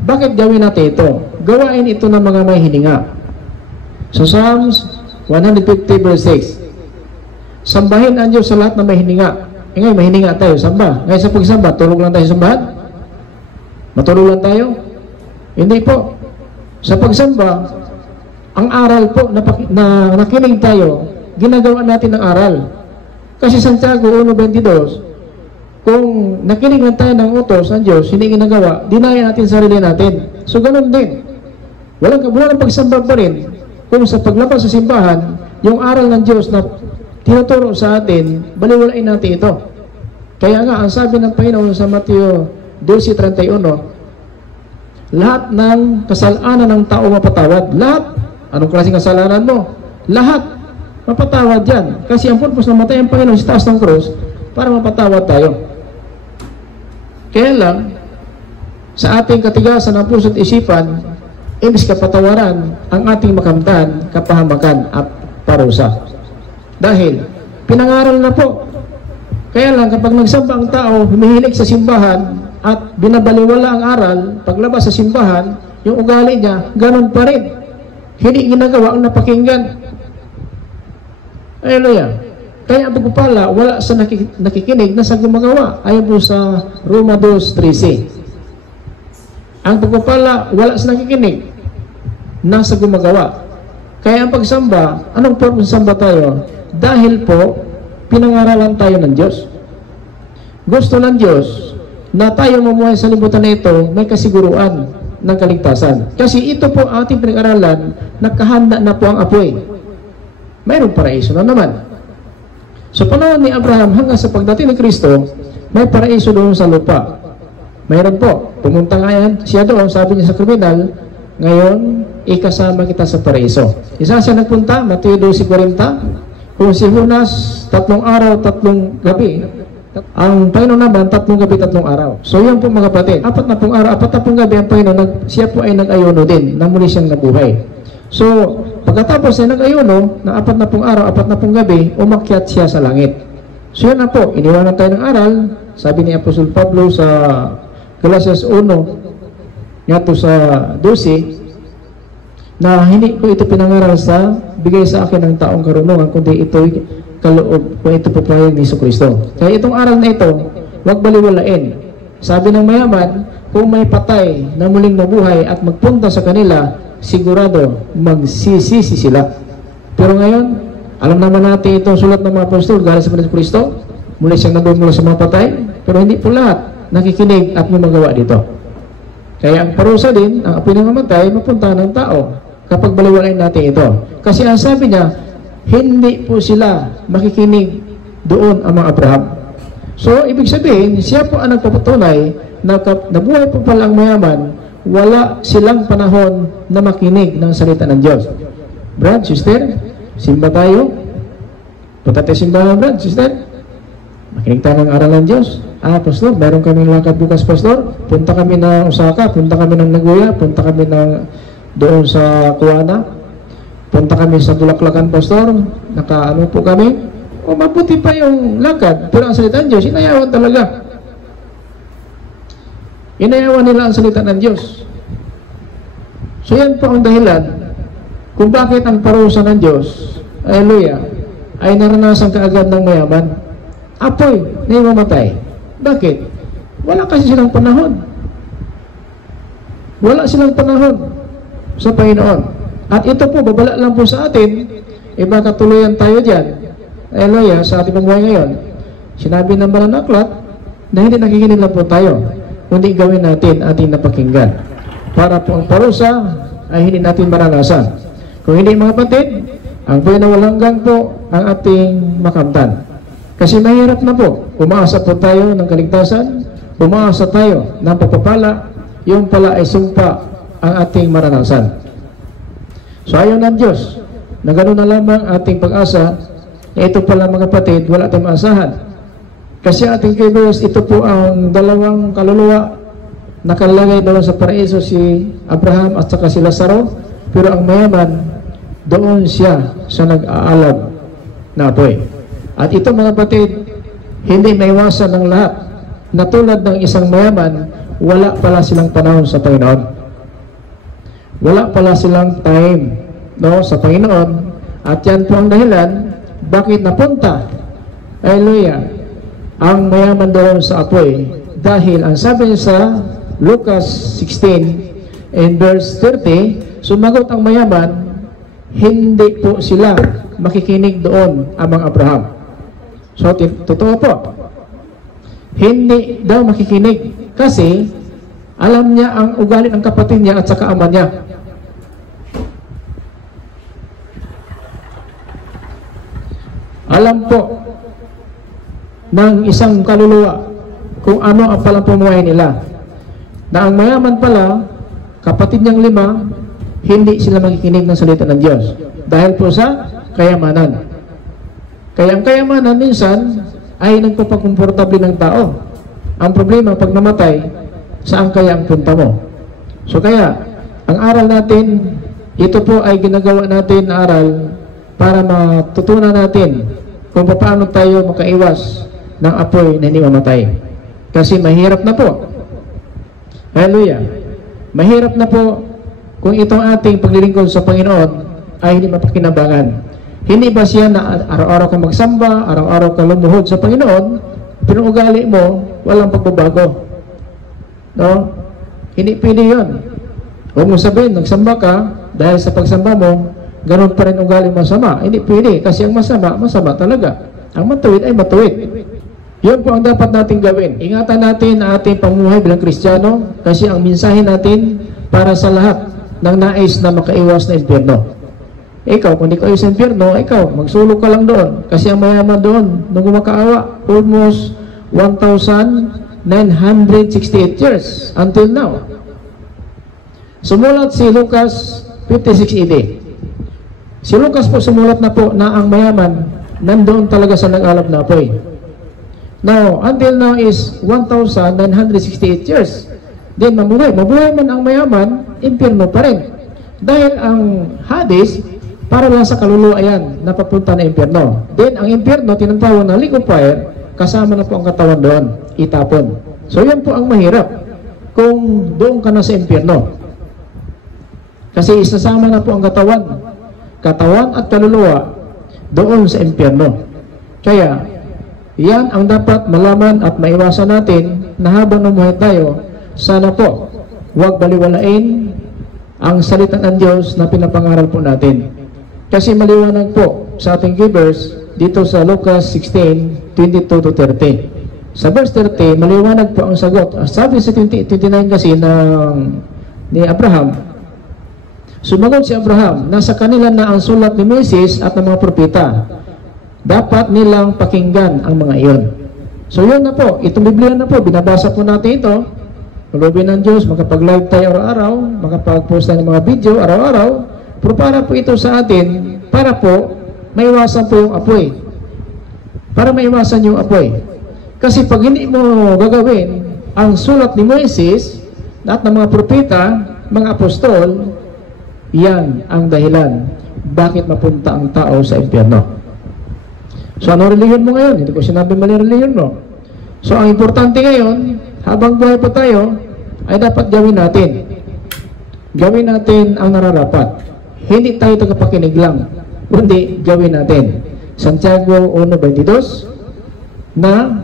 bakit gawin natin ito? Gawain ito ng mga may hininga. So Psalms 150 verse 6. Sambahin ang Diyos sa lahat na may hininga. Ngayon may hininga tayo, samba. Ngayon sa pagsamba, tulog lang tayo sambahan? Matulog lang tayo? Hindi po. Sa pagsamba, ang aral po na nakinig tayo, ginagawa natin ng aral. Kasi Santiago 1:22, kung nakinig lang tayo ng utos ng Diyos, hindi ginagawa, dinaya natin sarili natin. So ganun din. Walang pagsamba pa rin kung sa paglabas sa simbahan, yung aral ng Diyos na tinuturo sa atin, baliwalain natin ito. Kaya nga, ang sabi ng Panginoon sa Mateo 12:31, lahat ng kasalanan ng tao mapatawad. Lahat. Anong klaseng kasalanan mo? Lahat. Mapatawad yan. Kasi ang purpose na matay ang Panginoon sa taas ng krus para mapatawad tayo. Kaya lang, sa ating katigasan ng puso at isipan, imbis kapatawaran ang ating makamtan, kapahamakan at parusa. Dahil, pinangaral na po. Kaya lang, kapag nagsamba ang tao, humihilig sa simbahan at binabaliwala ang aral, paglabas sa simbahan, yung ugali niya, ganun pa rin. Hindi ginagawa ang napakinggan. Hallelujah. Kaya ang pagpapala, wala sa nakikinig na sa gumagawa. Ayon po sa Roma 2:13. Ang pagpapala, wala sa nakikinig na sa gumagawa. Kaya ang pagsamba, anong purpose samba tayo? Dahil po, pinangaralan tayo ng Diyos. Gusto ng Diyos na tayo mamuhay sa libutan na ito, may kasiguruan ng kaligtasan. Kasi ito po ating pinag-aralan, nakahanda na po ang apoy. Mayroong paraiso na naman. Sa panahon ni Abraham hanggang sa pagdating ni Kristo, may paraiso doon sa lupa. Mayroon po. Pumunta nga yan siya doon, sabi niya sa kriminal, ngayon, ikasama kita sa paraiso. Isa siya nagpunta, Mateo 12:40. Kung si Judas, 3 araw, 3 gabi. Ang Panginoon naman, 3 gabi, 3 araw. So yan po mga kapatid. 40 araw, 40 gabi ang Panginoon, siya po ay nag-ayuno din, na muli siyang nabuhay. So, pagkatapos ay nag-ayuno, na 40 araw, 40 gabi, umakyat siya sa langit. So yan na po, iniwanan tayo ng aral, sabi ni Apostol Pablo sa Galatians 1, nga to sa 12, na hindi ko ito pinangaral sa bigay sa akin ng taong karunungan, kundi ito'y kaloob kung ito papayag ni Jesucristo. Kaya itong aral na ito, huwag baliwalain. Sabi ng mayaman, kung may patay na muling nabuhay at magpunta sa kanila, sigurado magsisisi sila. Pero ngayon, alam naman natin itong sulat ng mga apostol, galing sa Jesucristo, muli siyang nabuhay mula sa mga patay, pero hindi po lahat nakikinig at may magawa dito. Kaya ang parusa din, ang pinangamatay, mapunta ng tao kapag baliwalain natin ito. Kasi ang sabi niya, hindi po sila makikinig doon ang mga Abraham. So, ibig sabihin, siya po ang nagpapatunay na nabuhay po pala ang mayaman, wala silang panahon na makinig ng salita ng Diyos. Brad, sister, simba tayo. Punta tayo simbahan, Brad, sister. Makinig tayo ng aral ng Diyos. Pastor, meron kaming lakad bukas, Pastor. Punta kami ng Osaka, punta kami ng Nagoya, punta kami ng doon sa Kuwana. Punta kami sa Bulaklakan, Pastor. Nakaano po kami. O mabuti pa yung lakad. Pero ang salita ng Diyos, inayawan talaga. Inayawan nila ang salita ng Diyos. So yan po ang dahilan kung bakit ang parusa ng Diyos, hallelujah, ay naranasan kaagad ng mayaman. Apoy na mamatay. Bakit? Wala kasi silang panahon. Wala silang panahon sa Panginoon. At ito po, babala lang po sa atin, baka tuluyan tayo dyan. Hallelujah, sa ating pamumuhay ngayon. Sinabi ng Banal na Aklat na hindi nakikinig lang po tayo, kundi gawin natin ating napakinggan. Para po ang parusa ay hindi natin maranasan. Kung hindi mga kapatid, ang buhay na walang hanggan po ang ating makamtan. Kasi mahirap na po, umaasa po tayo ng kaligtasan, umaasa tayo ng pagpapala, yung pala ay sumpa ang ating maranasan. So ayaw ng Diyos na gano'n na lamang ating pag-asa, ito pala mga kapatid, wala tayong maasahan. Kasi ating kaibigan, ito po ang dalawang kaluluwa nakalagay doon sa paraiso, si Abraham at saka si Lazaro, pero ang mayaman, doon siya sa nag-aalab na apoy. At ito mga kapatid, hindi maiwasan ng lahat na tulad ng isang mayaman, wala pala silang panahon sa Panginoon. Wala pala silang time, no, sa Panginoon. At yan po ang dahilan bakit napunta, hallelujah, ang mayaman doon sa apoy. Dahil ang sabi niya sa Lucas 16 and verse 30, sumagot ang mayaman, hindi po sila makikinig doon ang mga Abraham. So, totoo po, hindi daw makikinig kasi alam niya ang ugali ng kapatid niya at saka ama niya. Alam po ng isang kaluluwa kung ano ang palang pumuhay nila. Na ang mayaman pala, kapatid niyang 5, hindi sila makikinig ng salita ng Diyos. Dahil po sa kayamanan. Kaya ang kayamanan minsan ay nagpapakomportable ng tao. Ang problema pag namatay, saan kaya ang punta mo? So kaya, ang aral natin, ito po ay ginagawa natin na aral para matutunan natin kung paano tayo makaiwas ng apoy na hindi mamatay. Kasi mahirap na po. Hallelujah. Mahirap na po kung itong ating paglilingkod sa Panginoon ay hindi mapakinabangan. Hindi ba siya na araw-araw ka magsamba, araw-araw ka lumuhod sa Panginoon, pero ugali mo, walang pagbabago. No? Hindi pwede yun. Huwag mo sabihin, nagsamba ka, dahil sa pagsamba mo, ganun pa rin ugali masama. Hindi pwede, kasi ang masama, masama talaga. Ang matuwid ay matuwid. Yun po ang dapat natin gawin. Ingatan natin ang ating pamumuhay bilang Kristiyano, kasi ang mensahe natin para sa lahat ng nais na makaiwas na impyerno. Ikaw, kung di ka sa impyerno, ikaw, magsulog ka lang doon. Kasi ang mayaman doon, nung gumakaawa, almost 1,000 968 years until now. Sumulat si Lucas 56 AD. Si Lucas po sumulat na po na ang mayaman nandoon talaga sa nag-alab na apoy. Now, until now is 1,968 years. Then mabuhay man ang mayaman, impyerno pa rin. Dahil ang Hades, para lang sa kaluluwa yan, napapunta na impyerno. Then ang impyerno, tinatawag na lake of fire, kasama na po ang katawan doon, itapon. So yan po ang mahirap kung doon ka na sa impyerno. Kasi isasama na po ang katawan at kaluluwa doon sa impyerno. Kaya, yan ang dapat malaman at maiwasan natin na habang namuhay tayo, sana po, huwag baliwalain ang salita ng Diyos na pinapangaral po natin. Kasi maliwanag po sa ating givers dito sa Lucas 16:22-30. Sa verse 30, maliwanag po ang sagot. Sabi sa 29 kasi ni Abraham, sumagot si Abraham, nasa kanila na ang sulat ni Moises at ng mga propeta. Dapat nilang pakinggan ang mga iyon. So yun na po, itong Biblia na po, binabasa po natin ito. Malubin ng Diyos, makapag-live tayo araw-araw, makapag-post tayo ng mga video araw-araw. Pero para po ito sa atin, para po maiwasan po yung apoy. Para maiwasan yung apoy. Kasi pag hindi mo gagawin ang sulat ni Moises at ng mga propeta, mga apostol, yan ang dahilan bakit mapunta ang tao sa impyerno. So ano reliyon mo ngayon? Hindi ko sinabi mali reliyon mo. So ang importante ngayon, habang buhay pa tayo, ay dapat gawin natin. Gawin natin ang nararapat. Hindi tayo tagapakinig lang, kundi gawin natin. Santiago 1:22 na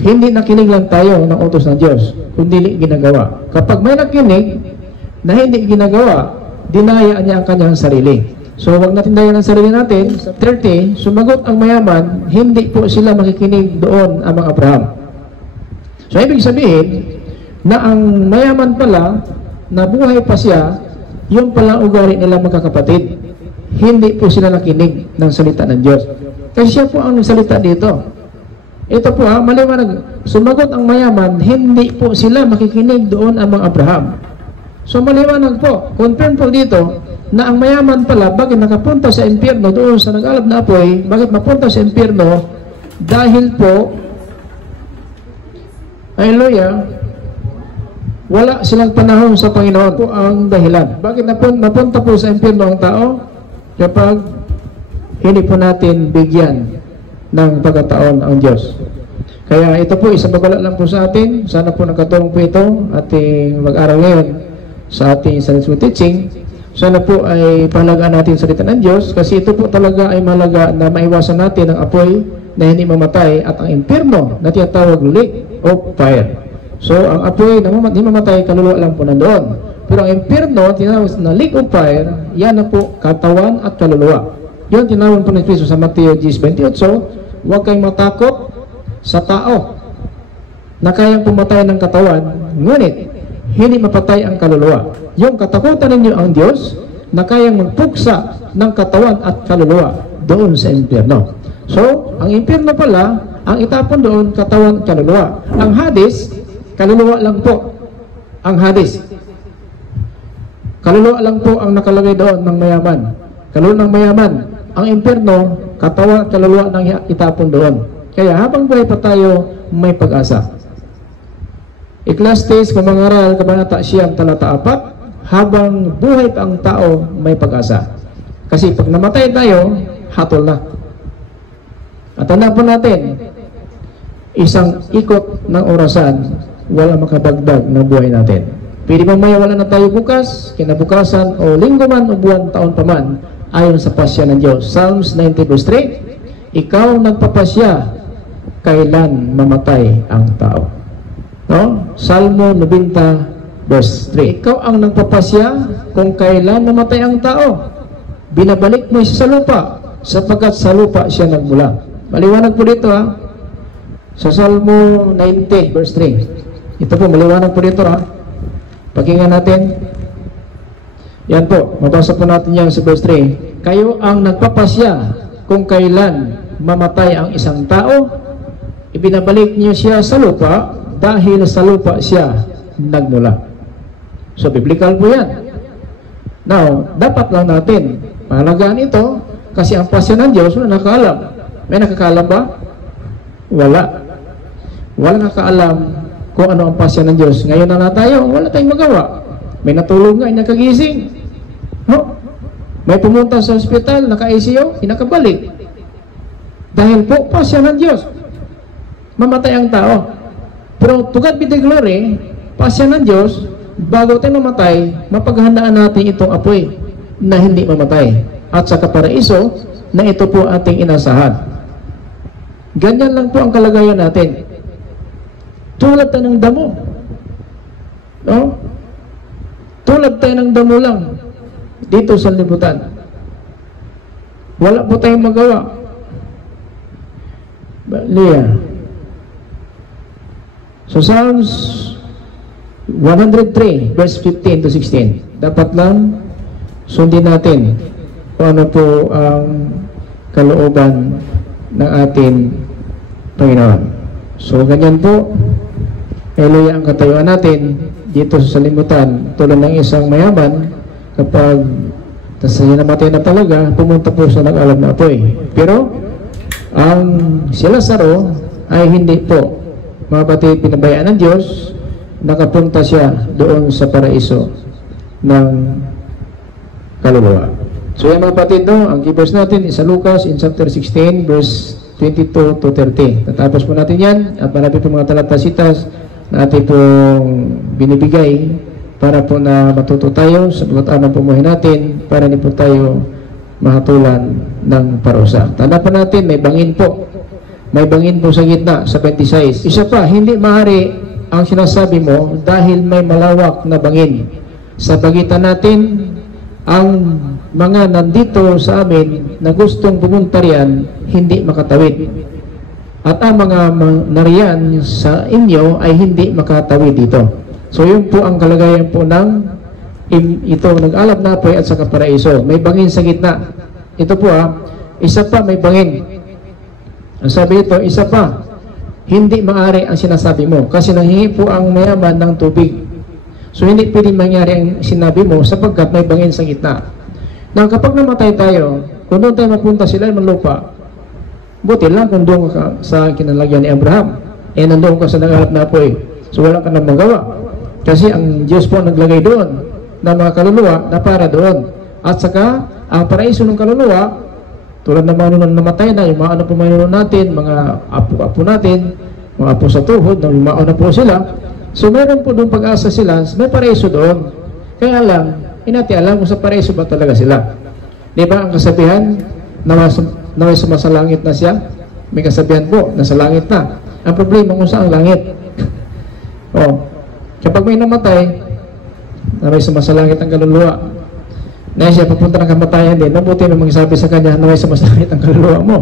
hindi nakinig lang tayo ng utos ng Diyos, kundi ginagawa. Kapag may nakinig na hindi ginagawa, dinayaan niya ang kanyang sarili. So wag natin dayan ang sarili natin. Sa 30, sumagot ang mayaman, hindi po sila makikinig doon ang mga Abraham. So ibig sabihin na ang mayaman pala na buhay pa siya, yung pala ugali nila magkakapatid. Hindi po sila nakinig ng salita ng Diyos. Kasi siya po ang nagsalita dito. Ito po maliwanag. Sumagot ang mayaman, hindi po sila makikinig doon ang mga Abraham. So maliwanag po, confirm po dito na ang mayaman pala, bakit nakapunta sa impyerno doon sa nag-alab na apoy, bakit mapunta sa impyerno? Dahil po, hallelujah, wala silang panahon sa Panginoon po ang dahilan. Bakit napunta po sa impyerno ang tao? Kapag hindi po natin bigyan ng pagkataon ang Diyos. Kaya ito po, isang babala lang po sa atin. Sana po nakatulong po ito ating mag-aral ngayon sa ating Sunday School teaching. Sana po ay pahalagaan natin sa salita ng Diyos, kasi ito po talaga ay mahalaga na maiwasan natin ang apoy na hindi mamatay at ang impyerno na tinatawag lake of fire. So ang apoy na hindi mamatay, kaluluwa lang po nandoon. Pero ang impyerno, tinawag na lake of fire, yan na po katawan at kaluluwa. Yun tinawag po ni Kristo sa Mateo 10:28, huwag kayong matakot sa tao na kayang pumatay ng katawan, ngunit hindi mapatay ang kaluluwa. Yung katakutan ninyo ang Diyos na kayang magpuksa ng katawan at kaluluwa doon sa impyerno. So, ang impyerno pala, ang itapon doon, katawan at kaluluwa. Ang Hades, kaluluwa lang po. Ang Hades. Kaluluwa lang po ang nakalagay doon ng mayaman. Kaluluwa ng mayaman. Ang impyerno, katawan at kaluluwa ng itapon doon. Kaya habang buhay pa tayo, may pag-asa. Ecclesiastes, Kamangaral, Kabanata Siyam, Talata 4, habang buhay pa ang tao, may pag-asa. Kasi pag namatay tayo, hatol na. At tandaan po natin, isang ikot ng orasan, wala makabagdag ng buhay natin. Pwede bang mayawala na tayo bukas, kinabukasan, o linggo man, o buwan, taon pa man, ayon sa pasya ng Diyos. Psalms 90:3, ikaw nagpapasya, kailan mamatay ang tao. No? Salmo 90:3, ikaw ang nagpapasya kung kailan mamatay ang tao. Binabalik mo siya sa lupa, sapagkat sa lupa siya nagmula. Maliwanag po dito sa Salmo 90:3. Ito po, maliwanag po dito Pakinggan natin. Yan po, mabasa po natin yan sa verse 3. Kayo ang nagpapasya kung kailan mamatay ang isang tao, ibinabalik niyo siya sa lupa, dahil sa lupa siya nagmula. So, biblical po yan. Now, dapat lang natin mahalagaan ito kasi ang pasyon ng Diyos wala nakaalam. May nakakaalam ba? Wala. Wala nakaalam kung ano ang pasyon ng Diyos. Ngayon na tayo, wala tayong magawa. May natulog nga, nakagising. No? May pumunta sa ospital, naka-ICU, nakabalik. Dahil po, pasyon ng Diyos. Mamatay ang tao. Pero to God be the glory, pasyon ng Diyos, bago tayo mamatay, mapaghandaan natin itong apoy na hindi mamatay. At sa kaparaiso, na ito po ating inasahan. Ganyan lang po ang kalagayan natin. Tulad tayo ng damo. No? Tulad tayo ng damo lang dito sa libutan. Wala po tayong magawa. Leah. So Psalms 103 verse 15 to 16. Dapat lang sundin natin kung ano po ang kalooban ng ating Panginoon. So ganyan po, haleluya ang katayuan natin dito sa salimutan, tulad ng isang mayaman kapag namatay na talaga, pumunta po sa nag-alam na apoy. Pero ang si Lazaro ay hindi po, mga kapatid, pinabayaan ng Diyos, nakapunta siya doon sa paraiso ng kaluluwa. So yan mga kapatid, no, ang key-verse natin is sa Lucas in chapter 16 verse 22 to 30. Tatapos po natin yan at marami po mga talatasitas na ating pong binibigay para po na matuto tayo sa bawat araw ng pumuhay natin para hindi po tayo mahatulan ng parusa. Tanda pa natin, may bangin po. May bangin po sa gitna, sa 26. Isa pa, hindi maaari ang sinasabi mo dahil may malawak na bangin. Sa pagitan natin, ang mga nandito sa amin na gustong pumunta riyan, hindi makatawid. At ang mga nariyan sa inyo ay hindi makatawid dito. So yun po ang kalagayan po ng ito, nag-alab na apoy at sa kaparaiso. May bangin sa gitna. Ito po isa pa may bangin. Ang sabi ito, isa pa, hindi maaari ang sinasabi mo kasi nanghingi po ang mayaman ng tubig. So hindi pwedeng mangyari ang sinabi mo sapagkat may bangin sa gitna. Na kapag namatay tayo, kung doon tayo mapunta sila ng lupa, buti lang kung doon ka sa kinalagyan ni Abraham, nandoon ka sa nag-alap na apoy. So wala ka nang magawa. Kasi ang Diyos po naglagay doon ng mga kaluluwa na para doon. At saka, ang paraiso ng kaluluwa, tulad ng mga nung namatay na, yung mga ano po natin, mga apo-apo natin, mga apo sa tuhod, yung mga ano po sila. So meron po doon pag-asa sila, may paraiso doon. Kaya lang, hindi alam kung sa paraiso ba talaga sila. Di ba ang kasabihan, naway sumasalangit na siya? May kasabihan po, nasa langit na. Ang problema kung saan ang langit. Kapag may namatay, naway sumasalangit ang kaluluwa. Na siya papunta ng kamatayan din, mabuti may magsabi sa kanya, naway sumasalangit ang kaluluwa mo.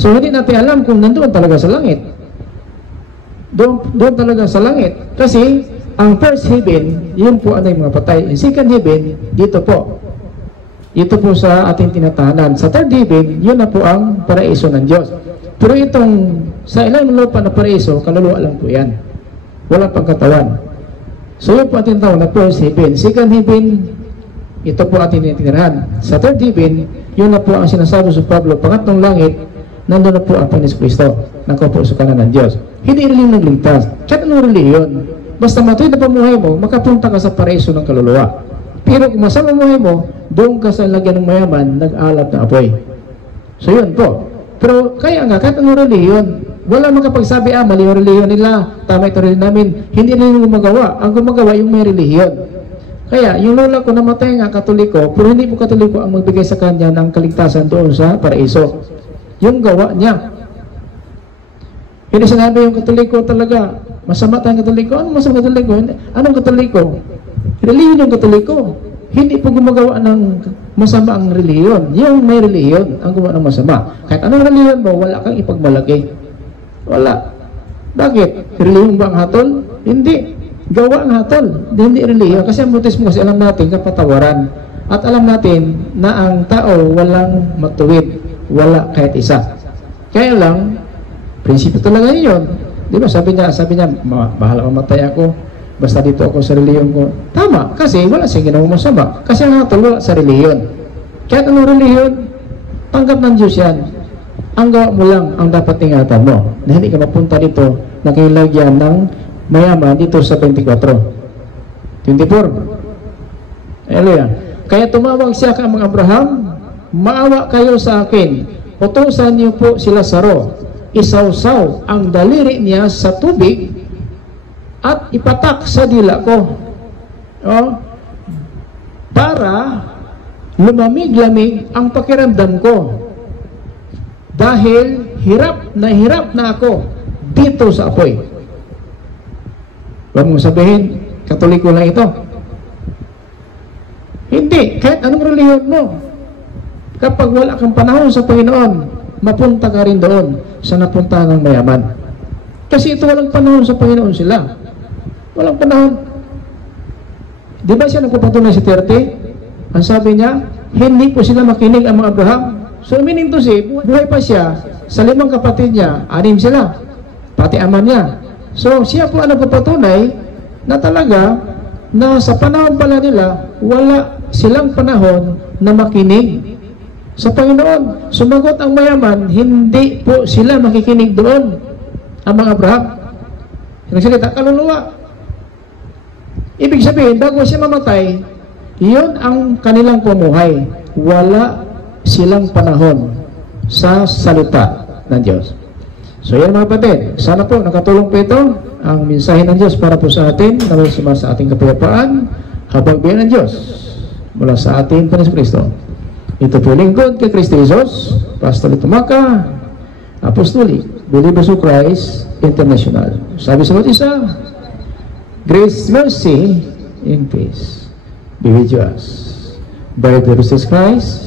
So hindi natin alam kung nandoon talaga sa langit. Doon talaga sa langit. Kasi ang first heaven, yun po ano yung mga patay. Yung second heaven, dito po. Ito po sa ating tinatahanan. Sa third heaven, yun na po ang paraiso ng Diyos. Pero itong sa ilang lupa na paraiso, kaluluwa lang po yan. Walang pagkatawan. So yun po ating tawag na first heaven. Second heaven, ito po ating tinitirahan. Sa third heaven, yun na po ang sinasabi sa Pablo, pangatlong langit, nandun na po ang Panis Kristo, nakupo sa kanan ng Diyos. Hindi rin nagligtas. Kahit anong reliyon, basta matuwid na pamuhay mo, makapunta ka sa paraiso ng kaluluwa. Pero kung masama pamuhay mo, doon ka sa lagyan ng mayaman, nag-alap na apoy. So yun po. Pero kaya nga, kahit anong reliyon, wala makapagsabi, mali yung reliyon nila, tama ito rin namin, hindi rin gumagawa. Ang gumagawa yung may reliyon. Kaya, yung lola ko namatay nga katoliko, pero hindi po katoliko ang magbigay sa kanya ng kaligtasan doon sa paraiso. Yung gawa niya. Hindi sinabi yung katoliko talaga, masama tayong katoliko. Anong masama katoliko? Anong katoliko? Reliyon yung katoliko. Hindi po gumagawa ng masama ang reliyon. Yung may reliyon ang gumawa ng masama. Kahit anong reliyon mo, wala kang ipagmalaki. Wala. Bakit? Reliyon ba ang hatol? Hindi. Gawa ang hatol. Hindi reliyon. Kasi ang bautismo kasi alam natin kapatawaran. At alam natin na ang tao walang matuwid. Wala kahit isa. Kaya lang, prinsipyo talaga yun. Di ba sabi niya, bahala mamatay ako, basta dito ako sa reliyon ko. Tama, kasi wala siyang ginawang masama. Kasi ang hatol wala sa reliyon. Kahit anong reliyon, tanggap ng Diyos yan. Ang gawa mo lang ang dapat ingatan mo. Na hindi ka mapunta dito na kinilagyan ng mayaman dito sa 24. Hallelujah. Kaya tumawag siya kay mga Abraham, maawa kayo sa akin. Utusan niyo po si Lazaro. Isawsaw ang daliri niya sa tubig at ipatak sa dila ko. Para lumamig-lamig ang pakiramdam ko. Dahil hirap na ako dito sa apoy. Huwag mong sabihin, Katoliko lang ito. Hindi, kahit anong reliyon mo. Kapag wala kang panahon sa Panginoon, mapunta ka rin doon sa napunta ng mayaman. Kasi ito walang panahon sa Panginoon sila. Walang panahon. Di ba siya nagpapatunay sa 30? Ang sabi niya, hindi po sila makinig ang mga Abraham. So meaning to say, buhay pa siya, sa 5 kapatid niya, 6 sila, pati ama niya. So siya po ang nagpapatunay na talaga na sa panahon pala nila, wala silang panahon na makinig sa Panginoon. Sumagot ang mayaman, hindi po sila makikinig doon, ang mga Abraham. Nagsalita, kaluluwa. Ibig sabihin, bago siya mamatay, yun ang kanilang pamuhay. Wala silang panahon sa salita ng Diyos. So yan mga kapatid, sana po nakatulong po ito ang mensahe ng Diyos para po sa atin, na sa ating kapayapaan, habang biyan ng Diyos mula sa ating Panginoon Kristo. Ito po lingkod kay Kristo Jesus, Pastor Tumaka, Apostolic Believers of Christ International. Sabi sa mga isa, grace, mercy, and peace be with us. By the Jesus Christ,